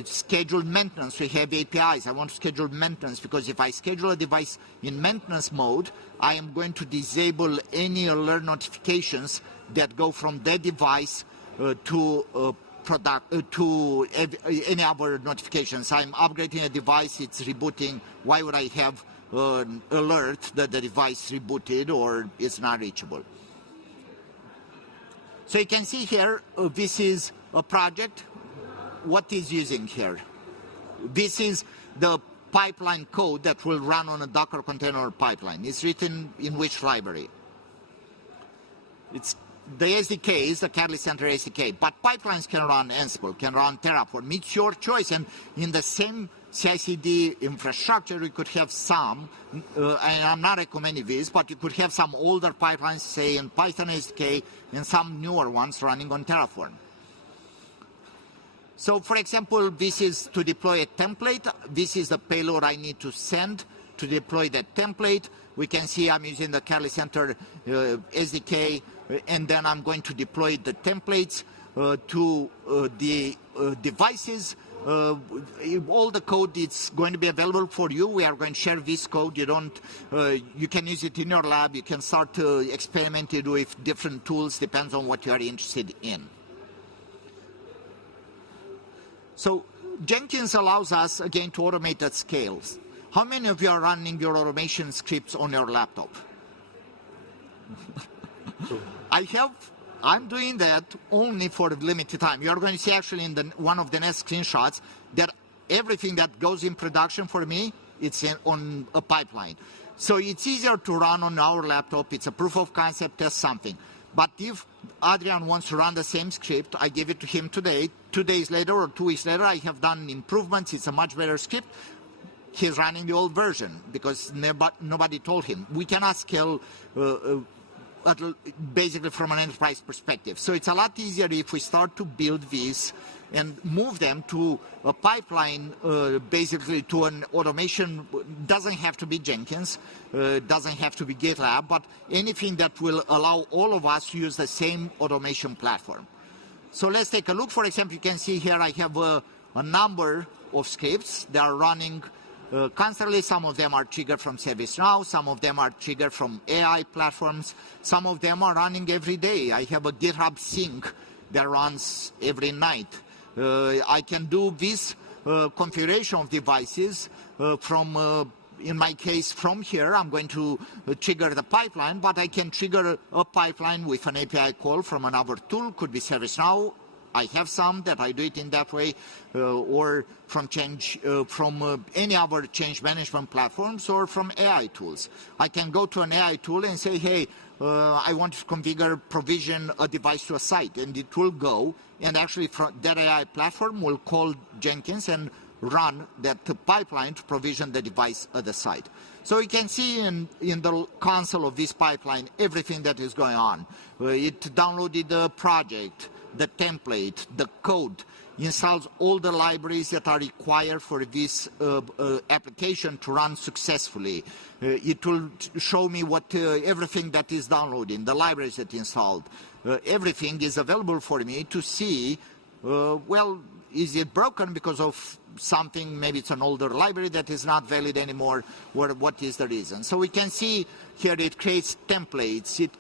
schedule maintenance. We have APIs. I want to schedule maintenance because if I schedule a device in maintenance mode, I am going to disable any alert notifications that go from that device to any other notifications. I'm upgrading a device, it's rebooting. Why would I have an alert that the device rebooted or is not reachable? So you can see here, this is a project. What is using here? This is the pipeline code that will run on a Docker container pipeline. It's written in which library? It's the SDK is the Catalyst Center SDK, but pipelines can run Ansible, can run Terraform. It's your choice, and in the same CI/CD infrastructure, you could have some, and I'm not recommending this, but you could have some older pipelines, say in Python SDK, and some newer ones running on Terraform. So, for example, this is to deploy a template. This is the payload I need to send to deploy that template. We can see I'm using the Catalyst Center SDK, and then I'm going to deploy the templates to the devices. All the code is going to be available for you. We are going to share this code. You can use it in your lab. You can start experimenting with different tools, depends on what you are interested in. So Jenkins allows us, again, to automate at scales. How many of you are running your automation scripts on your laptop? I'm doing that only for a limited time. You're going to see actually in one of the next screenshots that everything that goes in production for me, it's on a pipeline. So it's easier to run on our laptop. It's a proof of concept, test something. But if Adrian wants to run the same script, I give it to him today. 2 days later or 2 weeks later, I have done improvements. It's a much better script. He's running the old version because nobody told him. We cannot scale basically from an enterprise perspective. So it's a lot easier if we start to build these and move them to a pipeline, basically to an automation. Doesn't have to be Jenkins, doesn't have to be GitLab, but anything that will allow all of us to use the same automation platform. So let's take a look. For example, you can see here I have a number of scripts that are running constantly. Some of them are triggered from ServiceNow, some of them are triggered from AI platforms, some of them are running every day. I have a GitHub sync that runs every night. I can do this configuration of devices from, in my case, from here. I'm going to trigger the pipeline, but I can trigger a pipeline with an API call from another tool. Could be ServiceNow. I have some that I do it in that way, or from any other change management platforms or from AI tools. I can go to an AI tool and say, hey, I want to configure, provision a device to a site, and it will go, and actually from that AI platform will call Jenkins and run that pipeline to provision the device at the site. So you can see in the console of this pipeline everything that is going on. It downloaded the project, the template, the code, installs all the libraries that are required for this application to run successfully. It will show me what everything that is downloading, the libraries that installed. Everything is available for me to see, well, is it broken because of something, maybe it's an older library that is not valid anymore, or what is the reason. So we can see here it creates templates, it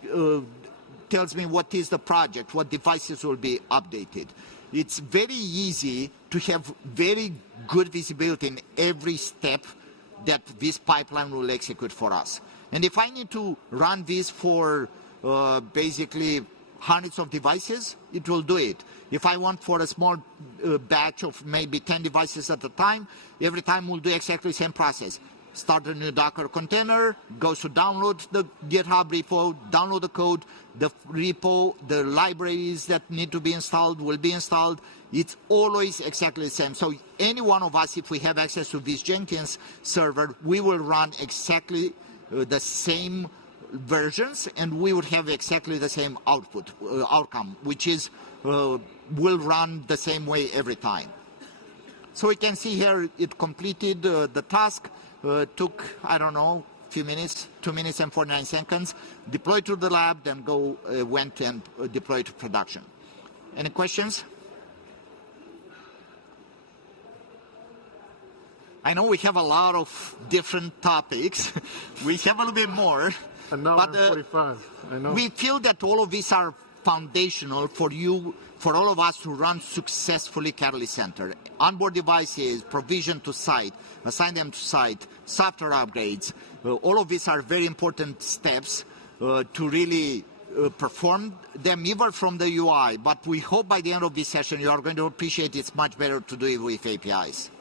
tells me what is the project, what devices will be updated. It's very easy to have very good visibility in every step that this pipeline will execute for us. And if I need to run this for basically hundreds of devices, it will do it. If I want for a small batch of maybe 10 devices at a time, every time we'll do exactly the same process. Start a new Docker container, goes to download the GitHub repo, download the code, the repo, the libraries that need to be installed will be installed. It's always exactly the same. So any one of us, if we have access to this Jenkins server, we will run exactly the same versions, and we would have exactly the same outcome, which is will run the same way every time. So we can see here it completed the task. Took, I don't know, a few minutes, 2 minutes and 49 seconds, deployed to the lab, then went and deployed to production. Any questions? I know we have a lot of different topics. We have a little bit more. An hour and 45. I know. We feel that all of these are foundational for you, for all of us to run successfully Catalyst Center. Onboard devices, provision to site, assign them to site, software upgrades. All of these are very important steps to really perform them even from the UI. But we hope by the end of this session you are going to appreciate it's much better to do it with APIs.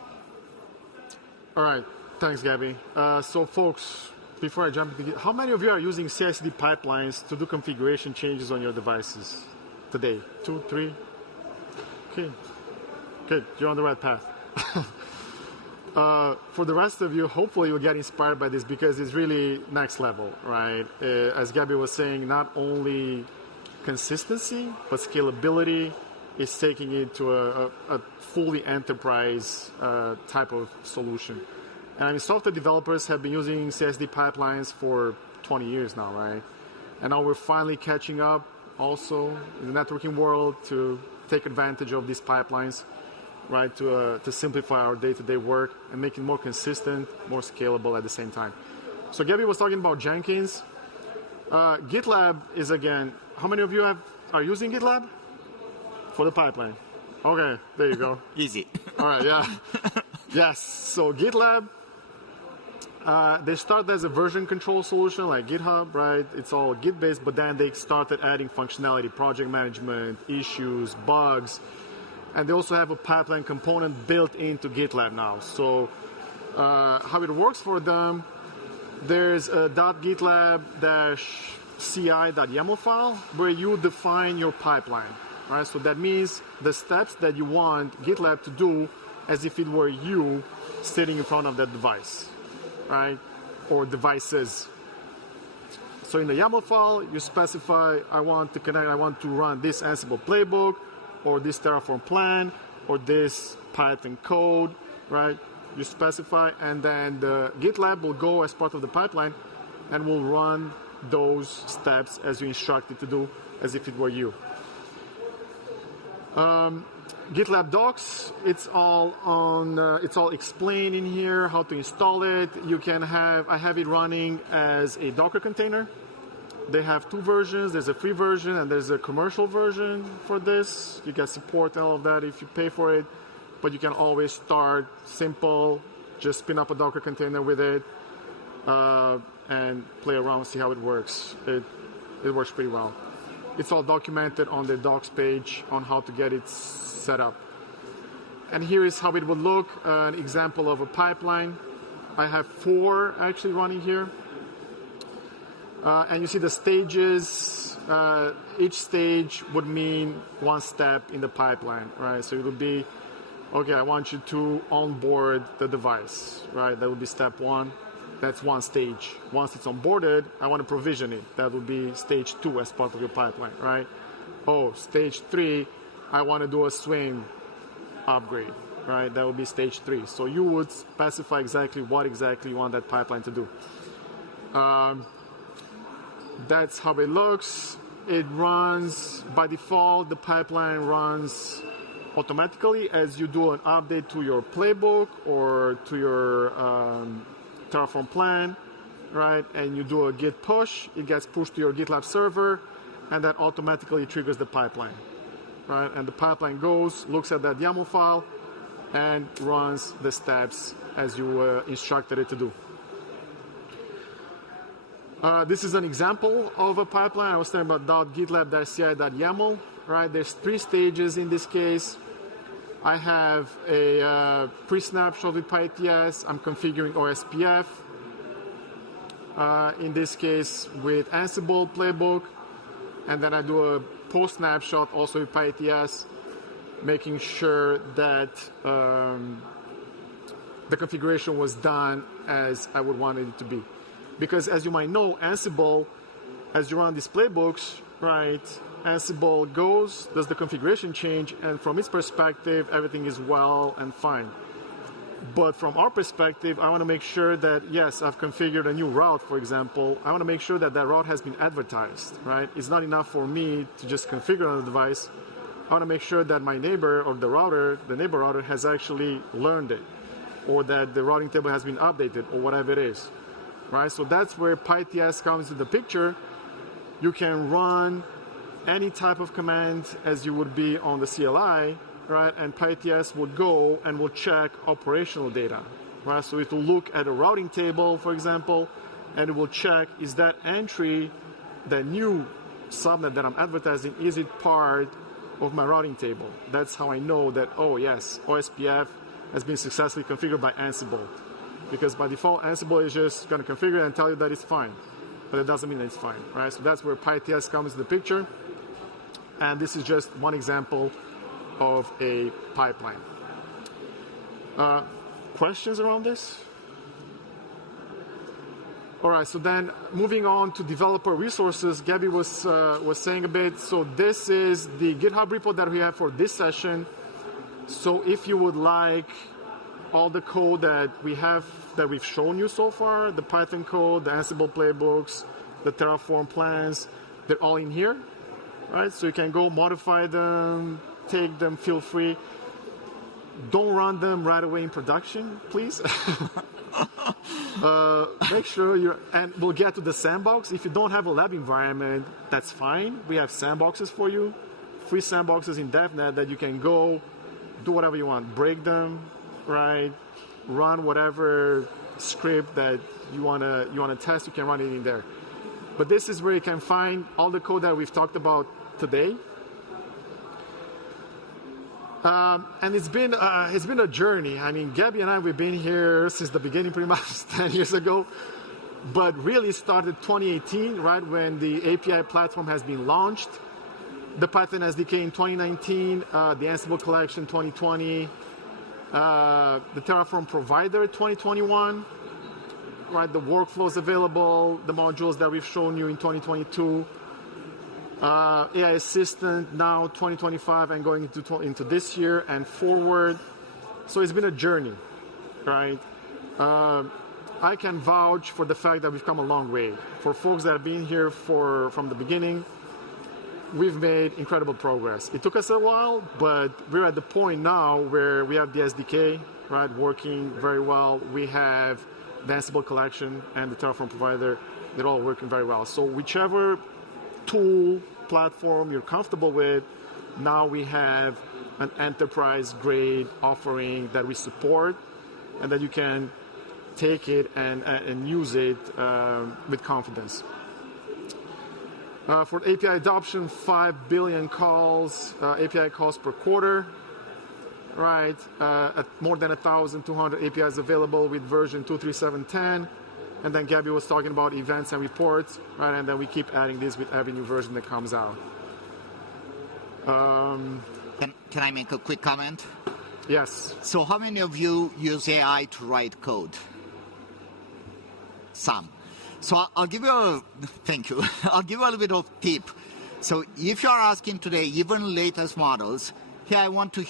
All right. Thanks, Gabby. So folks, before I jump into how many of you are using CI/CD pipelines to do configuration changes on your devices today? 2, 3? Okay. Good. You're on the right path. For the rest of you, hopefully you'll get inspired by this because it's really next level, right? As Gabby was saying, not only consistency, but scalability is taking it to a fully enterprise type of solution. And I mean, software developers have been using CI/CD pipelines for 20 years now, right? And now we're finally catching up also in the networking world to take advantage of these pipelines, right? To simplify our day-to-day work and make it more consistent, more scalable at the same time. So Gabby was talking about Jenkins. GitLab is, again, how many of you are using GitLab for the pipeline? Okay, there you go. Easy. All right, yeah. Yes, so GitLab, they started as a version control solution like GitHub, right? It's all Git-based, but then they started adding functionality, project management, issues, bugs, and they also have a pipeline component built into GitLab now. So how it works for them, there's a .gitlab ci.yaml file where you define your pipeline, right? So that means the steps that you want GitLab to do as if it were you sitting in front of that device, right? Or devices. So in the YAML file, you specify, I want to connect, I want to run this Ansible playbook, or this Terraform plan, or this Python code, right? You specify, and then the GitLab will go as part of the pipeline and will run those steps as you instruct it to do, as if it were you. GitLab docs, it's all explained in here, how to install it. You can have, I have it running as a Docker container. They have two versions. There's a free version and there's a commercial version for this. You get support and all of that if you pay for it, but you can always start simple, just spin up a Docker container with it, and play around, see how it works. It works pretty well. It's all documented on the docs page on how to get it set up. And here is how it would look, an example of a pipeline. I have 4 actually running here. And you see the stages. Each stage would mean one step in the pipeline, right? So it would be, okay, I want you to onboard the device, right? That would be step 1. That's one stage. Once it's onboarded, I want to provision it. That would be stage 2 as part of your pipeline, right? Oh, stage 3, I want to do a swing upgrade, right? That would be stage 3. So you would specify exactly what exactly you want that pipeline to do. That's how it looks. It runs, by default, the pipeline runs automatically as you do an update to your playbook or to your Terraform plan, right? And you do a git push, it gets pushed to your GitLab server, and that automatically triggers the pipeline, right? And the pipeline goes, looks at that YAML file, and runs the steps as you instructed it to do. This is an example of a pipeline. I was talking about .gitlab.ci.yaml, right? There's 3 stages in this case. I have a pre-snapshot with PyTS. I'm configuring OSPF. In this case with Ansible playbook. And then I do a post-snapshot also with PyTS, making sure that the configuration was done as I would want it to be. Because as you might know, Ansible, as you run these playbooks, right, Ansible goes, does the configuration change, and from its perspective, everything is well and fine. But from our perspective, I want to make sure that, yes, I've configured a new route, for example. I want to make sure that that route has been advertised, right? It's not enough for me to just configure on the device. I want to make sure that my neighbor or the router, the neighbor router, has actually learned it, or that the routing table has been updated, or whatever it is, right? So that's where PyTS comes into the picture. You can run any type of command as you would be on the CLI, right? And PyTS would go and will check operational data, right? So it will look at a routing table, for example, and it will check, is that entry, the new subnet that I'm advertising, is it part of my routing table? That's how I know that, oh yes, OSPF has been successfully configured by Ansible. Because by default, Ansible is just going to configure it and tell you that it's fine. But it doesn't mean that it's fine, right? So that's where PyTS comes into the picture. And this is just one example of a pipeline. Questions around this? All right, so then moving on to developer resources, Gabby was saying a bit. So this is the GitHub repo that we have for this session. So if you would like all the code that we have, that we've shown you so far, the Python code, the Ansible playbooks, the Terraform plans, they're all in here, right? So you can go modify them, take them, feel free. Don't run them right away in production, please. Make sure and we'll get to the sandbox. If you don't have a lab environment, that's fine. We have sandboxes for you, free sandboxes in DevNet that you can go do whatever you want, break them, right? Run whatever script that you wanna test. You can run it in there. But this is where you can find all the code that we've talked about today. And it's been a journey. I mean, Gabby and I, we've been here since the beginning, pretty much 10 years ago. but really started 2018, right, when the API platform has been launched. The Python SDK in 2019, the Ansible collection 2020, the Terraform provider 2021, right, the workflows available, the modules that we've shown you in 2022, AI Assistant now 2025 and going into this year and forward. So it's been a journey, right? I can vouch for the fact that we've come a long way. For folks that have been here from the beginning, we've made incredible progress. It took us a while, but we're at the point now where we have the SDK, right, working very well. We have the Ansible collection and the Terraform provider. They're all working very well. So whichever tool, platform you're comfortable with, now we have an enterprise-grade offering that we support and that you can take it and use it with confidence. For API adoption, 5 billion calls, API calls per quarter, right? At more than 1,200 APIs available with version 2.3.7.10. And then Gabby was talking about events and reports, right? And then we keep adding this with every new version that comes out. Can I make a quick comment? Yes. So how many of you use AI to write code? Some. So I'll give you thank you. I'll give you a little bit of tip. So if you're asking today, even latest models, hey, I want to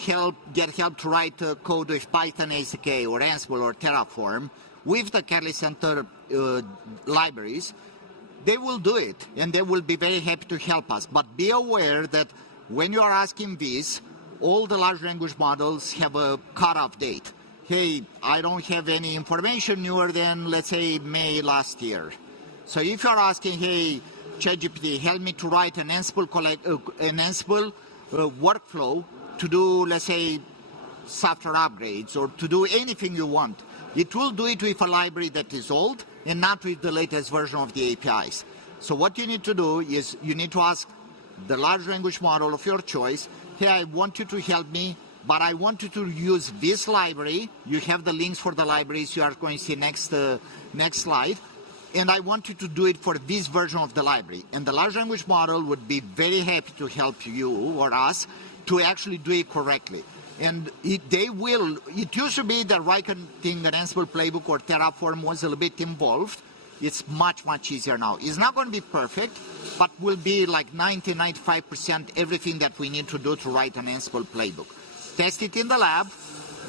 get help to write code with Python SDK or Ansible or Terraform with the Catalyst Center libraries, they will do it and they will be very happy to help us. But be aware that when you are asking this, all the large language models have a cutoff date. Hey, I don't have any information newer than, let's say, May last year. So if you're asking, hey, ChatGPT, help me to write an Ansible workflow to do, let's say, software upgrades or to do anything you want, it will do it with a library that is old and not with the latest version of the APIs. So what you need to do is you need to ask the large language model of your choice, hey, I want you to help me, but I want you to use this library. You have the links for the libraries you are going to see next slide. And I want you to do it for this version of the library. And the large language model would be very happy to help you or us to actually do it correctly. And it used to be that writing an Ansible playbook or Terraform was a little bit involved. It's much, much easier now. It's not going to be perfect, but will be like 90-95% everything that we need to do to write an Ansible playbook. Test it in the lab.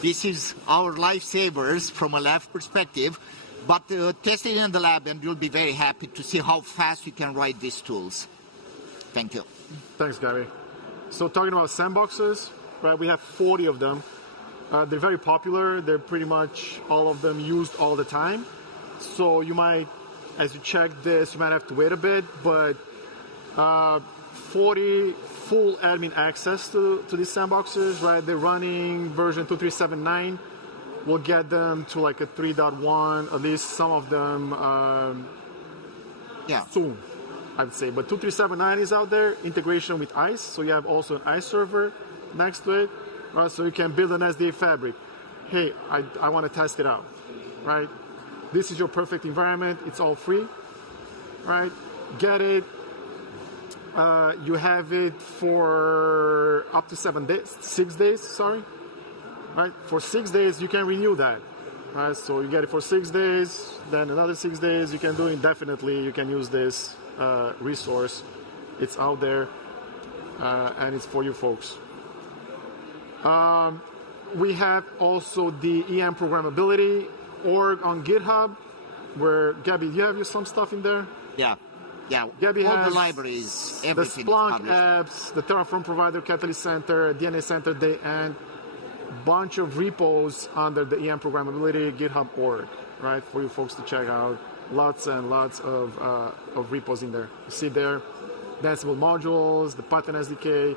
This is our lifesavers from a lab perspective, but test it in the lab and you'll be very happy to see how fast you can write these tools. Thank you. Thanks, Gary. So talking about sandboxes, right, we have 40 of them. They're very popular. They're pretty much all of them used all the time. So you might, as you check this, you might have to wait a bit, but 40 full admin access to these sandboxes, right? They're running version 2.3.7.9. We'll get them to like a 3.1, at least some of them soon, I would say. But 2.3.7.9 is out there, integration with ICE. So you have also an ICE server next to it, right? So you can build an SDA fabric. Hey, I want to test it out, right? This is your perfect environment. It's all free, right? Get it. You have it for up to 6 days, sorry. Right? For 6 days, you can renew that. Right? So you get it for 6 days, then another 6 days, you can do indefinitely. You can use this resource. It's out there, and it's for you folks. We have also the EM programmability org on GitHub, where, Gabby, do you have some stuff in there? Yeah. Gabby all has the libraries, everything. The Splunk apps, the Terraform provider, Catalyst Center, DNA Center, and bunch of repos under the EM programmability GitHub org, right, for you folks to check out. Lots and lots of repos in there. You see there, the Ansible modules, the Python SDK,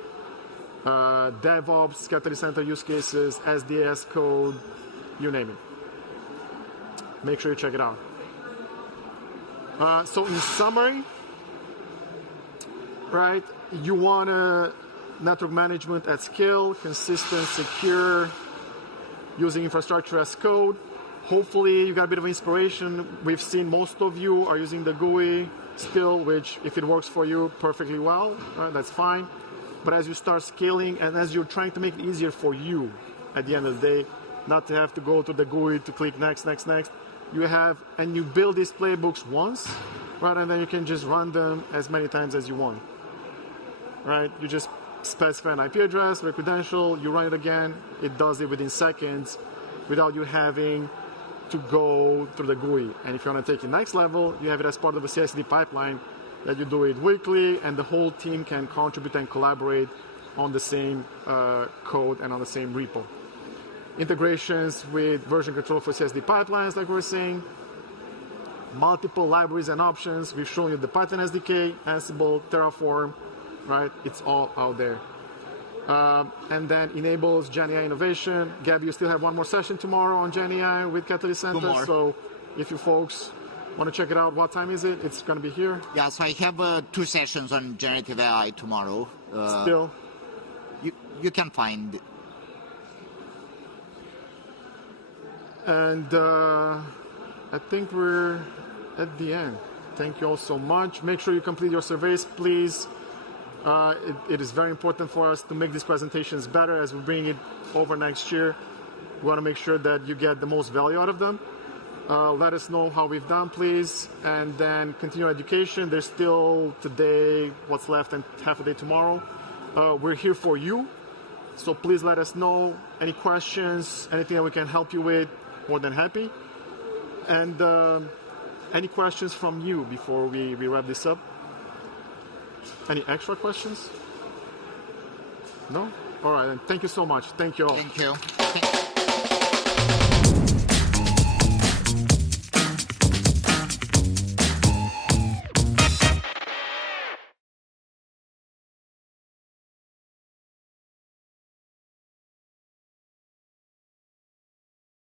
DevOps, Catalyst Center use cases, SDS code, you name it. Make sure you check it out. So in summary, right, you want a network management at scale, consistent, secure, using infrastructure as code, Hopefully you got a bit of inspiration. We've seen most of you are using the GUI still, which if it works for you perfectly well, right, that's fine. But as you start scaling and as you're trying to make it easier for you at the end of the day, not to have to go to the GUI to click next, next, next, and you build these playbooks once, right, and then you can just run them as many times as you want, right? You just specify an IP address, their credential, you run it again, it does it within seconds without you having to go through the GUI. And if you want to take it next level, you have it as part of a CI/CD pipeline that you do it weekly, and the whole team can contribute and collaborate on the same code and on the same repo. Integrations with version control for CI/CD pipelines, like we were saying, multiple libraries and options. We've shown you the Python SDK, Ansible, Terraform, right? It's all out there. And then enables GenAI innovation. Gabby, you still have one more session tomorrow on GenAI with Catalyst Center. So if you folks want to check it out, what time is it? It's going to be here. Yeah, so I have 2 sessions on generative AI tomorrow. Still. You can find. And I think we're at the end. Thank you all so much. Make sure you complete your surveys, please. It is very important for us to make these presentations better as we bring it over next year. We want to make sure that you get the most value out of them. Let us know how we've done, please. And then continue education. There's still today, what's left, and half a day tomorrow. We're here for you. So please let us know any questions, anything that we can help you with. More than happy. And any questions from you before we wrap this up? Any extra questions? No? All right, then. Thank you so much. Thank you all. Thank you.